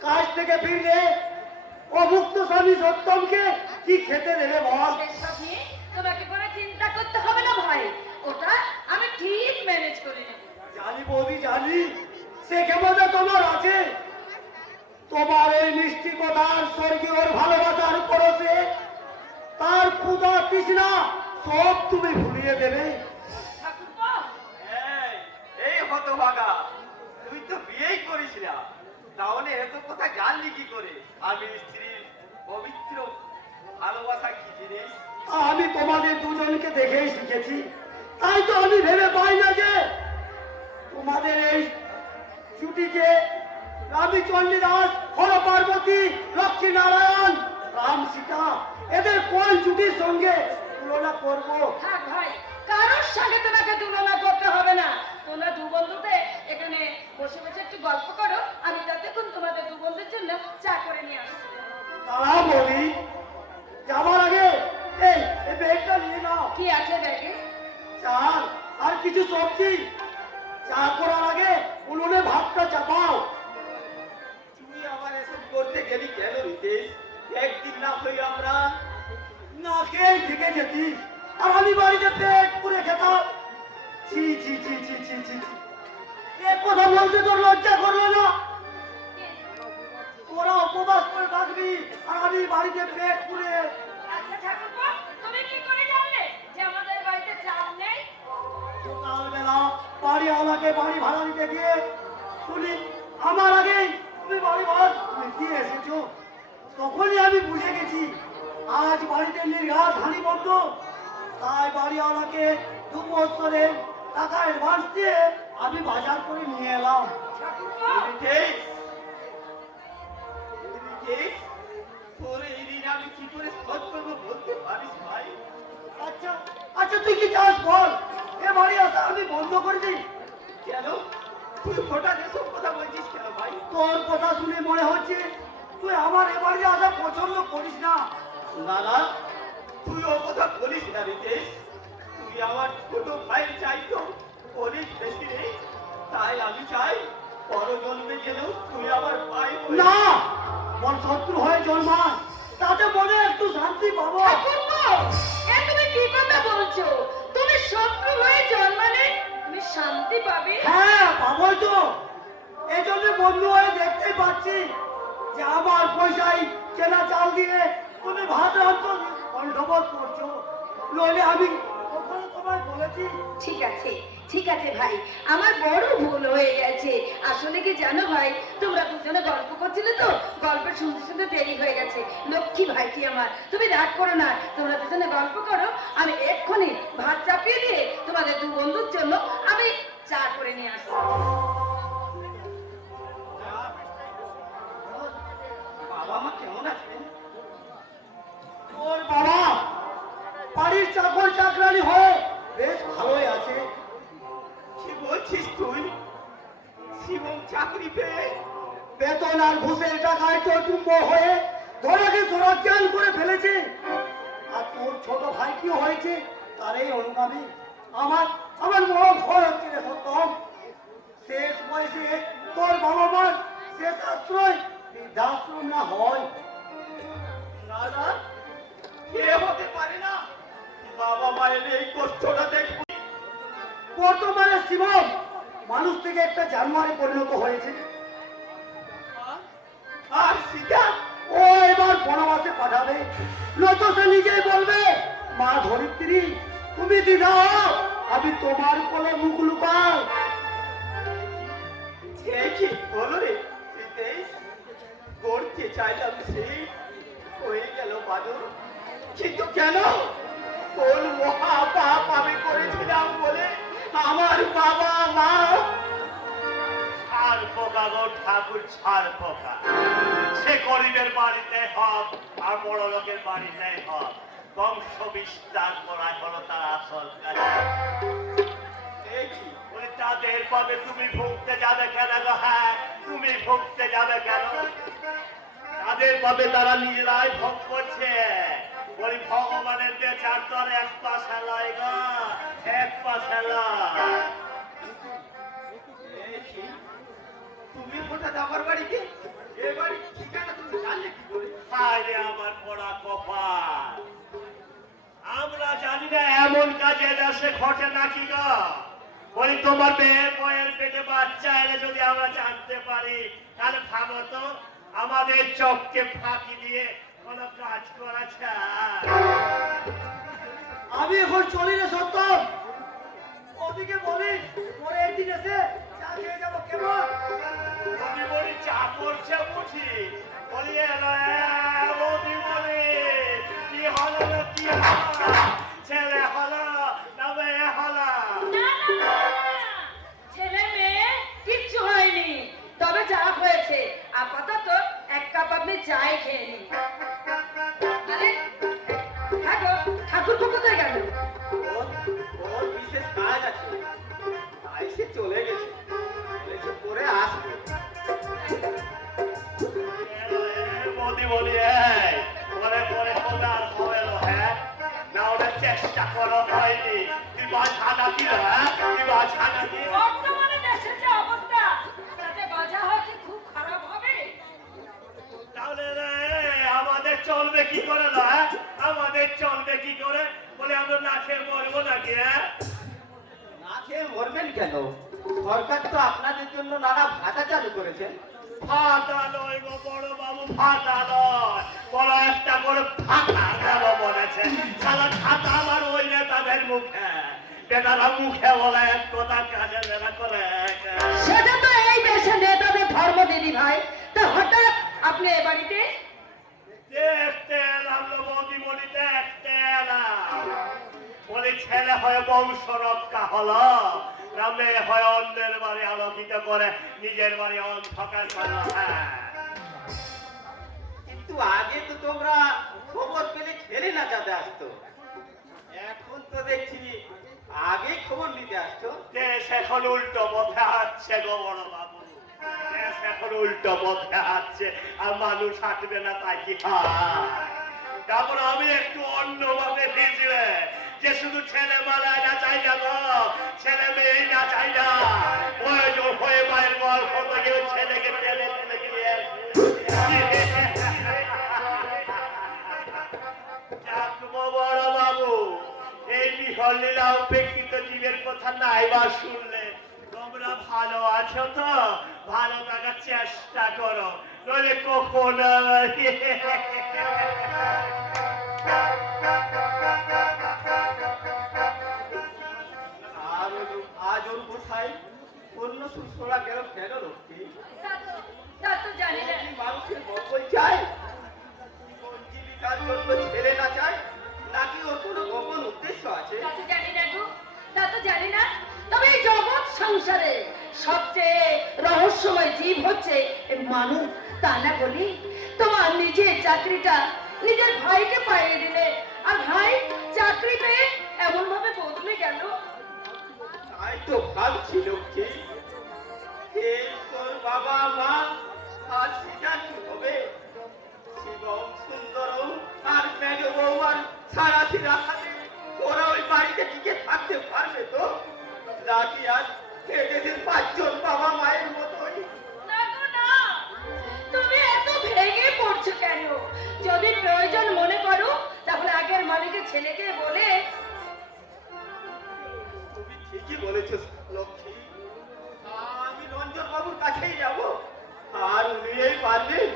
কাজ থেকে ফিরলে অভুক্ত স্বামী সত্যমকে কি খেতে দেবে বল? এসব নিয়ে তোমাকে কোনো চিন্তা করতে হবে না ভাই, ওটা আমি ঠিক ম্যানেজ করে নেব। জানি বৌদি জানি, সে ক্ষমতা তোমার আছে। তোমার এই মিষ্টি কথার স্বর্গীয় ভালোবাসার পরশে তার ক্ষুধা তৃষ্ণা সব তুমি ভুলিয়ে দেবে। ঠাকুরপো, এই হতভাগা, তুই তো বিয়েই করিস না, তাহলে এত কথা জানলি কি করে? আমি স্ত্রীর পবিত্র ভালোবাসা কি জিনিস? আমি তোমাদের দুজনকে দেখেই শিখেছি, তাই তো আমি ভেবে পাই না যে তোমাদের এই জুটিকে রাবি চণ্ডীদাস, হর পার্বতী, লক্ষ্মী নারায়ণ, রাম সীতা এদের কোন জুটির সঙ্গে তুলনা করব? থাক ভাই, কারোর সঙ্গে তোমাকে তুলনা করতে হবে না। তোমরা দু বন্ধুতে এখানে বসে বসে একটু গল্প করো, আমি ততক্ষণ তোমাদের দু বন্ধুর জন্য চা করে নিয়ে আসছি। দাঁড়া বলি, যাবার আগে এই ব্যাগটা নিয়ে নাও। কি আছে ব্যাগে? চাল আর কিছু সবজি। চা করার আগে উনুনে ভাতটা চাপাও। তুই আমার এসব করতে গেলি কেন রিতেশ? একদিন না হই আমরা না খেয়ে থেকে যেতিস আর আমি বাড়িতে পেট পুরে খেতাম। ছি ছি ছি ছি ছি ছি ছি। এ কথা বলতে তোর লজ্জা করলো না? তোরা উপবাস করে থাকবি আর আমি বাড়িতে পেট পুরে। আচ্ছা ঠাকুরপো, তুমি কি করে জানলে যে আমাদের বাড়িতে চাল নেই? সকালবেলা বাড়িওয়ালাকে বাড়ি ভাড়া দিতে গিয়ে শুনি আমার আগে তুমি বাড়ি ভাড়া দিয়ে এসেছো। তখনই আমি বুঝে গেছি আজ বাড়িতে নির্ঘাত হানি বন্ধ। তাই বাড়িওয়ালাকে 2 বছরের টাকা অ্যাডভান্স দিয়ে আমি বাজার করে নিয়ে এলাম। ঠাকুরপো, রিতেশ, রিতেশ, তোর এই ঋণ আমি কি করে শোধ করবো বলতে পারিস ভাই? আচ্ছা আচ্ছা তুই কি চাস বল, এ বাড়ি আসা আমি বন্ধ করে দিই? কেন তুই হঠাৎ এসব কথা বলছিস কেন ভাই? তোর কথা শুনে মনে হচ্ছে তুই আমার এ বাড়ি আসা পছন্দ করিস না। না না, তুই ও কথা বলিস না রিতেশ। তুই আমার ছোট ভাইয়ের চাইতো অনেক বেশি রে। তাই আমি চাই পরজন্মে গেলেও তুই আমার ভাই হয়ে- না, বল শত্রু হয়ে জন্মান, তাতে মনে একটু শান্তি পাবো। ঠাকুরপো, এ তুমি কি কথা বলছো? তুমি শত্রু হয়ে জন্মালে তুমি শান্তি পাবে? হ্যাঁ পাবোই তো, এই জন্য বন্ধু হয়ে দেখতেই পাচ্ছি যে আমার পয়সায় কেনা চাল দিয়ে তুমি ভাত রান্ধ কণ্ঠবোধ করছো। নইলে আমি কখনো তোমায় বলেছি? ঠিক আছে ভাই, আমার বড় ভুল হয়ে গেছে। আসলে কি জানো ভাই, তোমরা দুজনে গল্প করছিলে তো, গল্পের শুনতে শুনতে দেরি হয়ে গেছে। লক্ষ্মী ভাইটি আমার, তুমি রাগ করো না, তোমরা দুজনে গল্প করো, আমি এক্ষুনি ভাত চাপিয়ে দিয়ে তোমাদের দু বন্ধুর জন্য আমি চা করে নিয়ে আসবো। বাবা মা কেমন আছেন? তোর বাবা বাড়ির চাকর চাকরানি হয়ে বেশ ভালোই আছে। কি বলছিস তুই? শিবম চাকরি পেয়ে বেতন আর ঘুষের টাকায় চটুম্ব হয়ে ধরাকে ধরাজ্ঞান করে ফেলেছে। আর তোর ছোট ভাই কি হয়েছে তারই অনুগামী। আমার আমার বড় ভয় হচ্ছে রে সত্যম, শেষ বয়সে তোর বাবা মার শেষ আশ্রয় বৃদ্ধাশ্রম না হয়। না না, এ হতে পারে না। বাবা মায়ের এই কষ্টটা দেখবি। বর্তমানে শিবম মানুষ থেকে একটা জানোয়ারে পরিণত হয়েছে। আর সীতা ও এবার বনবাসে পাঠাবে, নয়তো সে নিজেই বলবে, মা ধরিত্রী তুমি দিদা হও, আমি তোমার কোলে মুখ লুকাও। কি বলো রে সীতেশ, করতে চাইলাম সেই হয়ে গেল বাদর। কিন্তু কেন? কোন মহা পাপ আমি করেছিলাম বলে আমার বাবা মা। ছাড় পোকা গো ঠাকুর, ছাড় পোকা। সে গরিবের বাড়িতে হোক আর বড় লোকের বাড়িতে হোক, বংশ বিস্তার করাই হলো তার আসল কাজ। ওই তাদের পাবে তুমি ভুগতে যাবে কেন গো? হ্যাঁ, তুমি ভুগতে যাবে কেন? তাদের পাবে তারা নিজেরাই ভোগ করছে। ওই ভগবানের বেচার তোর এক পাশ হেলায় গো, এক পাশ হেলায়। তুমি হঠাৎ আমার বাড়িতে, এ বাড়ির ঠিকানা তুমি জানলে কি করে? হায় রে আমার পোড়া কপাল, আমরা জানি না এমন কাজে দেশে ঘটে নাকি গো। বলি তোমার বইয়ের পেটে বাচ্চা এলে যদি আমরা জানতে পারি, তাহলে ভাবো তো আমাদের চোখকে ফাঁকি দিয়ে কোনো কাজ করা যায়? আমি এখন চলি রে সত্যম, ওদিকে বলি পরে একদিন এসে চা খেয়ে যাবো কেমন? বলি বলি চা করছে বুঝি? বলি এলো বলি বলি কি হলো না কি হলো? ছেলে হলো না মেয়ে হলো? না, না, না, ছেলে মেয়ে কিচ্ছু হয়নি, তবে যা হয়েছে আপাতত এক কাপ আপনি চাই খেয়ে নিন। আরে ঠাকুর কোথায় গেল? ওর বিশেষ কাজ আছে, তাই সে চলে গেছে, বলেছে পরে আসবে। মোদি বলি এই পরে পরে কবে আর হলো? হ্যাঁ না, ওটা চেষ্টা করো হয়নি। তুই বাছা না দিল, হ্যাঁ তুই বাছা না দিল। বর্তমানে দেশের যে অবস্থা, তাতে বাজা হওয়া কি খুব খারাপ হবে? তাহলে রে, আমাদের চলবে কি করে না? হ্যাঁ? আমাদের চলবে কি করে? বলে আমরা না খেয়ে মরবো নাকি? হ্যাঁ না খেয়ে মরবেন কেন? সরকার তো আপনাদের জন্য নানা ভাতা চালু করেছেন। ফাটা নয় গো বড় বাবু, ফাটা নয়, বড় একটা করে ফাটা দেব বলেছে। সারা খাতা আমার ওই নেতাদের মুখে, নেতারা মুখে বলে এক কথা, কাজে নেতা করে এক। সেটা তো এই দেশে নেতাদের ধর্ম দিদি ভাই। তা হঠাৎ আপনি এ বাড়িতে? দেখতে এলাম গো বৌদিমণি, দেখতে এলাম। বলি ছেলে হয়ে বংশ রক্ষা হলো, না মেয়ে হয়ে অন্যের বাড়ি আলোকিত করে নিজের বাড়ি অন্ধকার করলো? হ্যাঁ, কিন্তু আগে তো তোমরা খবর পেলে ছেলে নাচাতে আসতো, এখন তো দেখছি আগে খবর নিতে আসছো। দেশ এখন উল্টো পথে হাঁটছে গো বড় বাবু, দেশ এখন উল্টো পথে হাঁটছে, আর মানুষ হাঁটবে না তাই কি হয়? তারপর আমি একটু অন্যভাবে ভিজলে যে শুধু ছেলে মালায় না চাই না গো, ছেলে মেয়ে না চাই না, প্রয়োজন হয়ে মায়ের গল্প থেকে ছেলেকে টেনে টেনে গিয়ে বড় বাবু, এই বিহল লীলা উপেক্ষিত জীবের কথা নাই বা শুনলে তোমরা ভালো আছো তো? ভালো থাকার চেষ্টা করো, নইলে কখন আজ ওর কোথায় অন্য সুসরা গেল কেন রক্তি? তা তো জানি না। মানুষের মঙ্গল চায়, জীবিকার জন্য ছেলে না চায়, নাকি ওর কোনো গোপন উদ্দেশ্য আছে? তা তো জানি না গো, তা তো জানি না। তবে এই জগৎ সংসারে সবচেয়ে রহস্যময় জীব হচ্ছে এই মানুষ, তা না বলি? তোমার নিজের চাকরিটা নিজের ভাইকে পাইয়ে দিলে, আর ভাই চাকরি পেয়ে এমন ভাবে বদলে গেল। তাই তো ভাবছি লক্ষ্মী, এই তোর বাবা মা আর সেটা কি হবে? শিবম সুন্দরম আর মেঘ বউ আর সারা রাখাতে ওরা ওই বাড়িতে বাড়িতে টিকে থাকতে পারবে তো? নাকি আর এদেশের 5 জন বাবা মায়ের মতোই? না গো না, তুমি এত ভেঙে পড়ছো কেন? যদি প্রয়োজন মনে করো তাহলে আগের মালিকের ছেলেকে বলে তুমি ঠিকই বলেছো লক্ষ্মী। আমি রঞ্জন বাবুর কাছেই যাব, আর উনিই পারবেন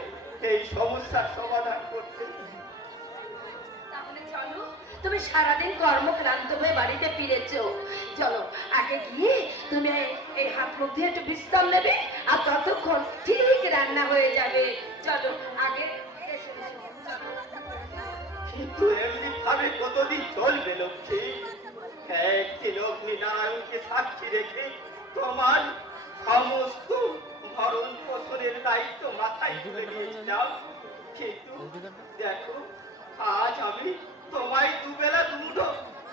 এই সমস্যার সমাধান করতে। তাহলে চলো, তুমি সারাদিন কর্মক্লান্ত হয়ে বাড়িতে ফিরেছো, চলো আগে গিয়ে তুমি এই হাত মুখ দিয়ে একটু বিশ্রাম নেবে, আর ততক্ষণ ঠিক রান্না হয়ে যাবে। চলো আগে এসো, এসো, চলো। কিন্তু এমনি ভাবে কতদিন চলবে লক্ষ্মী? একদিন অগ্নিনারায়ণকে সাক্ষী রেখে তোমার সমস্ত ভরণ পোষণের দায়িত্ব মাথায় তুলে নিয়েছিলাম, কিন্তু দেখো আজ আমি তোমায় দুবেলা দুমুঠো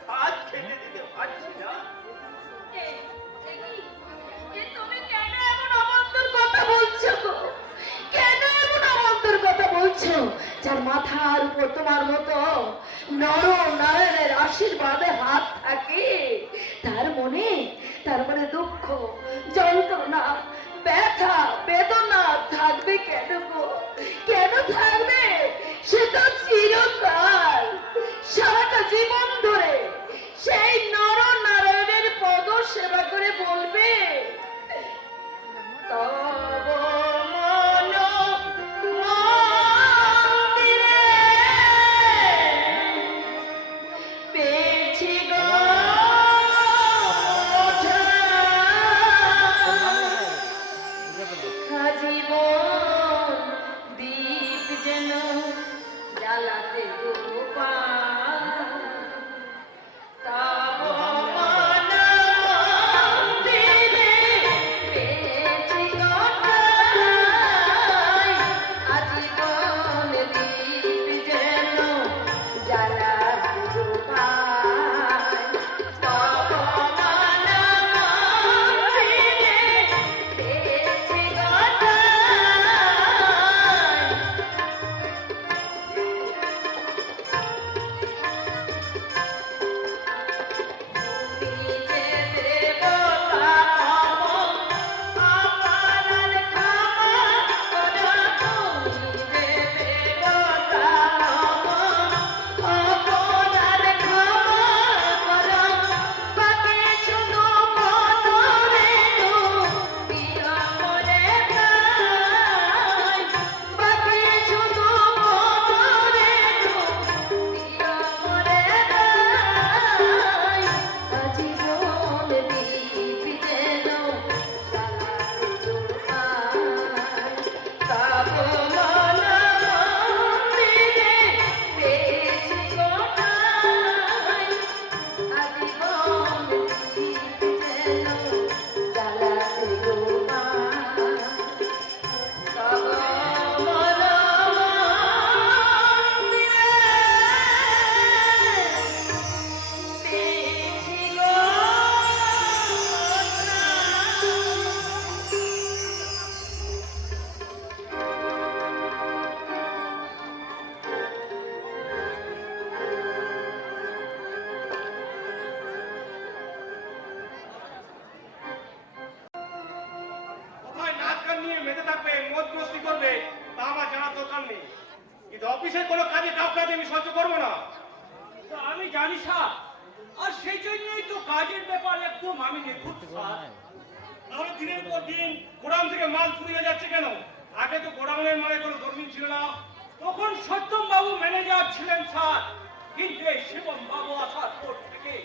ভাত খেতে দিতে পারছি না। তুমি কেন এমন অবান্তর কথা বলছো গো? কেন এমন অবান্তর কথা বলছো? যার মাথার উপর তোমার মতো নর নারায়ণের আশীর্বাদে হাত থাকে, তার মনে দুঃখ, যন্ত্রণা, ব্যথা, বেদনা থাকবে কেন গো? কেন থাকবে? সেটা চিরকাল, সারাটা জীবন ধরে সেই নর নারায়ণের পদ সেবা করে বলবে, তব মন মন্দিরে পেয়েছি গো জীবন দীপ যেন জ্বালাতে গোপাল, তব মন মন্দিরে পেয়েছি গো ঠাই, আজীবন দীপ যেন জ্বালাতে গোপাল, তব মন মন্দিরে পেয়েছি গো ঠাই। কোথায় নাচ গান নিয়ে মেতে থাকবে, মদ মস্তি করবে, তা আমার জানার দরকার নেই। কিন্তু অফিসের কোনো কাজে কাউকে আমি সহ্য করবো না। তা আমি জানি স্যার, আর সেই জন্যই তো কাজের ব্যাপারে একদম আমি নিখুঁত স্যার। তাহলে দিনের পর দিন গোডাউন থেকে মাল চুরি হয়ে যাচ্ছে কেন? আগে তো গোডাউনের মালে কোনো কর্মী ছিল না। তখন সত্যম বাবু ম্যানেজার ছিলেন স্যার, কিন্তু এই শিবম বাবু আসার পর থেকে,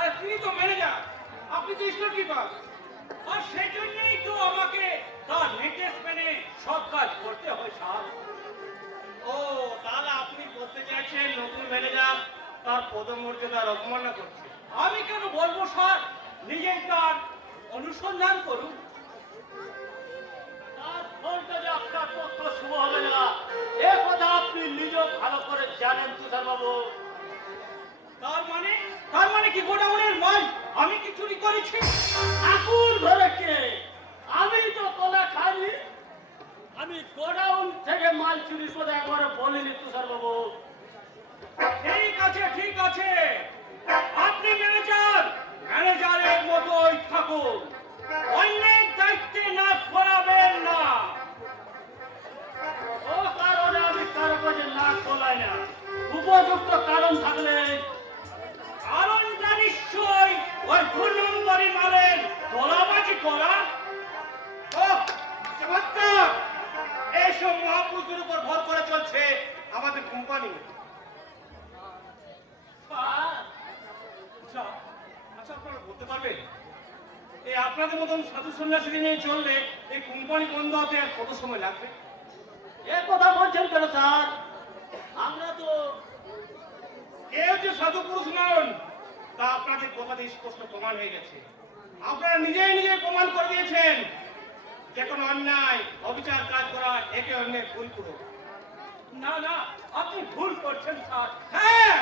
আর তিনি তো ম্যানেজার, আপনি তো স্টোর কিপার। আর সেই জন্যই তো আমাকে তার নির্দেশ মেনে সব কাজ করতে হয় স্যার। ও, তাহলে আপনি বলতে চাইছেন নতুন ম্যানেজার তার পদমর্যাদার অবমাননা করছে? আমি কেন বলবো স্যার, নিজের তার অনুসন্ধান করুন। তার ফলটা যে আপনার পক্ষ শুভ হবে না, এ কথা আপনি নিজেও ভালো করে জানেন তুষারবাবু। তার মানে কি গোডাউনের মাল আমি কি চুরি করেছি? আগুন ধরে কে? আমি তো তোলা খাইনি। আমি গোডাউন থেকে মাল চুরি করে একবারে বলিনি তুষারবাবু। ঠিক আছে, ঠিক আছে, পারবেন? এই আপনাদের মতন সাধু সন্ন্যাসী নিয়ে চললে এই কোম্পানি বন্ধ হতে আর কত সময় লাগবে? এ কথা বলছেন কেন স্যার? আমরা তো কেউ যে সাধু পুরুষ নন তা আপনাদের কথাতে স্পষ্ট প্রমাণ হয়ে গেছে। আপনারা নিজেই প্রমাণ করে দিয়েছেন যে কোনো অন্যায় অবিচার কাজ করা একে অন্যের ভুল পুরো। না না, আপনি ভুল করছেন স্যার। হ্যাঁ,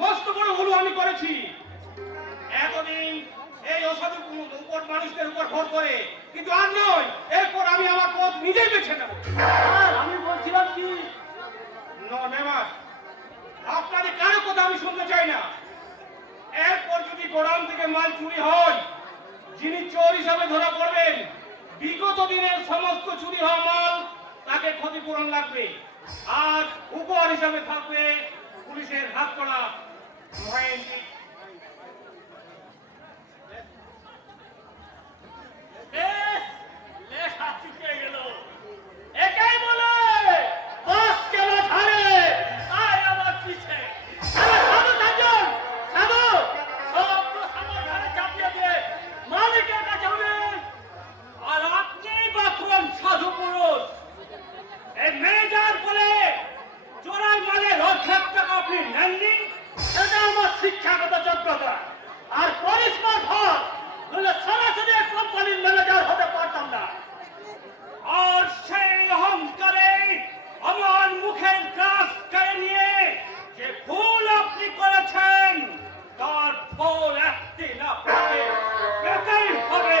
মস্ত বড় ভুল আমি করেছি। এতদিন এই অসাধু উপর মানুষদের উপর ভর করে, কিন্তু আর নয়, এরপর আমি আমার পথ নিজেই বেছে নেব। স্যার আমি বলছিলাম কি, নেবার আপনাদের কারো কথা আমি শুনতে চাই না। এরপর যদি গোডাউন থেকে মাল চুরি হয়, যিনি চোর হিসাবে ধরা পড়বেন, বিগত দিনের সমস্ত চুরি হওয়া মাল তাকে ক্ষতিপূরণ লাগবে, আর উপহার হিসাবে থাকবে পুলিশের হাত করা মহেন্দ্র। বেশ, লেখা চুকে গেল। একাই বলে বাস কেন ছাড়ে, তাই আমার পিছে। আরে সাধু সাজন, সাধু, সব তো সামার ঘাড়ে চাপিয়ে দিয়ে মালিকের কাছে হলেন। আর আপনি বা কোন সাধু পুরুষ? এই ম্যানেজার বলে চোরাই মালে লক্ষাধিক টাকা আপনি নেননি? এটা আমার শিক্ষাগত যোগ্যতা আর পরিষ্কার ফল। নইলে সরাসরি কোম্পানির ম্যানেজার হতে পারতাম না। আর সেই অহংকারে আমার মুখের গ্রাস কেড়ে নিয়ে যে ভুল আপনি করেছেন, তার ফল একদিন আপনাকে পেতেই হবে।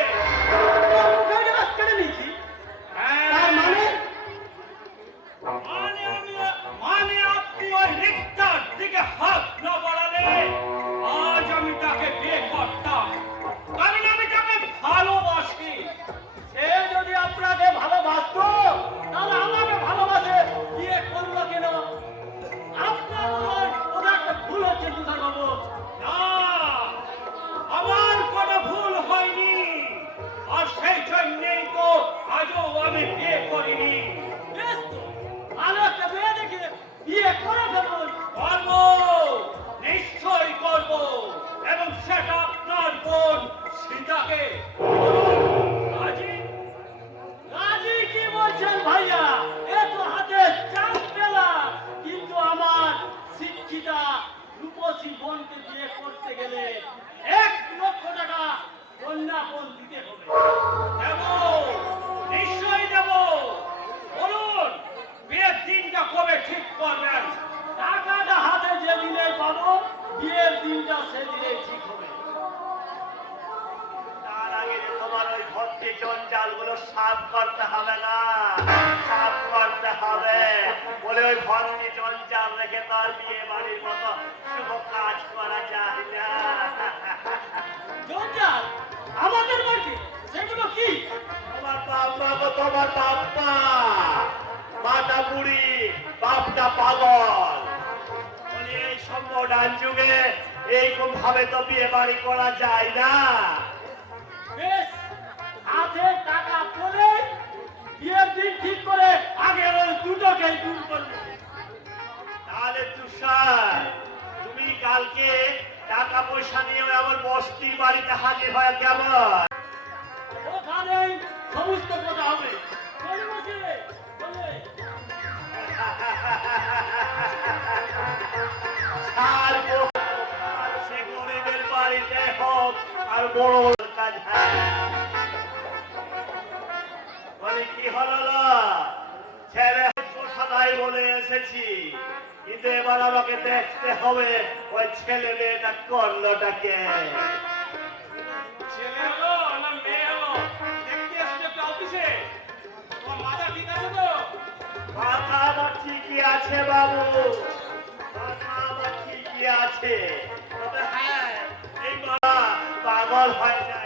মুখের গ্রাস কেড়ে নিয়েছি? মানে আপনি ওই রিক্তার দিকে হাত না বাড়ালে আজ আমি তাকে বিয়ে করতাম, কারণ আমি তাকে ভালোবাসি। সে যদি আপনাকে ভালোবাসতো তাহলে আমাকে ভালোবাসে বিয়ে করলো কেন? আপনার মনে একটা ভুল হচ্ছে তুষার বাবু। না, আমার কোনো ভুল হয়নি, আর সেই জন্যেই তো আজও আমি বিয়ে করিনি। বেশ তো, ভালো একটা মেয়ে দেখে বিয়ে করে ফেলুন। করবো, নিশ্চয়ই করবো, এবং সেটা আপনার বোন সীতাকে। রাজি? রাজি কি বলছেন ভাইয়া? এ তো হাতে চাপ পেলা, কিন্তু আমার শিক্ষিতা রূপসী বোনকে বিয়ে করতে গেলে 1 লক্ষ টাকা কন্যাপণ দিতে হবে। দেব, নিশ্চয়ই দেব। বলুন, বিয়ের দিনটা কবে ঠিক করবেন? টাকাটা হাতে যে দিনে পাবো, বিয়ের দিনটা সেদিনে ঠিক হবে। তার আগে যে তোমার ওই ভর্তি জঞ্জালগুলো সাফ করতে হবে না, সাফ করতে হবে। বলে ওই ভর্তি জঞ্জাল রেখে তার বিয়ে বাড়ির মতো শুভ কাজ করা যায় না। জঞ্জাল আমাদের বাড়িতে, সেগুলো কি? তোমার বাবা গো, তোমার বাপ্পা মাথা বুড়ি, বাপটা পাগল। বলে এই সব মডার্ন যুগে এইরকম ভাবে তো বিয়ে বাড়ি করা যায় না। বেশ, হাতে টাকা পড়ে বিয়ের দিন ঠিক করে আগে ওই দুটোকেই দূর করবে। তাহলে তুষার, তুমি কালকে টাকা পয়সা নিয়ে আমার বস্তির বাড়িতে হাজির হয় কেমন? ওখানেই সমস্ত কথা হবে। চলে বসে বলে আর সে গরিবের বাড়িতে হোক আর বড় কাজ। বলে কি হলো না, ছেলে সাদাই বলে এসেছি, কিন্তু এবার আমাকে দেখতে হবে ওই ছেলে মেয়েটা করলোটাকে। ছেলে হলো না মেয়ে হলো, দেখতে আসলে একটা অফিসে। তোমার মাথা ঠিক আছে তো? মাথা আমার ঠিকই আছে বাবু, মাথা আমার ঠিকই আছে। তবে হ্যাঁ, এই মা পাগল হয় না।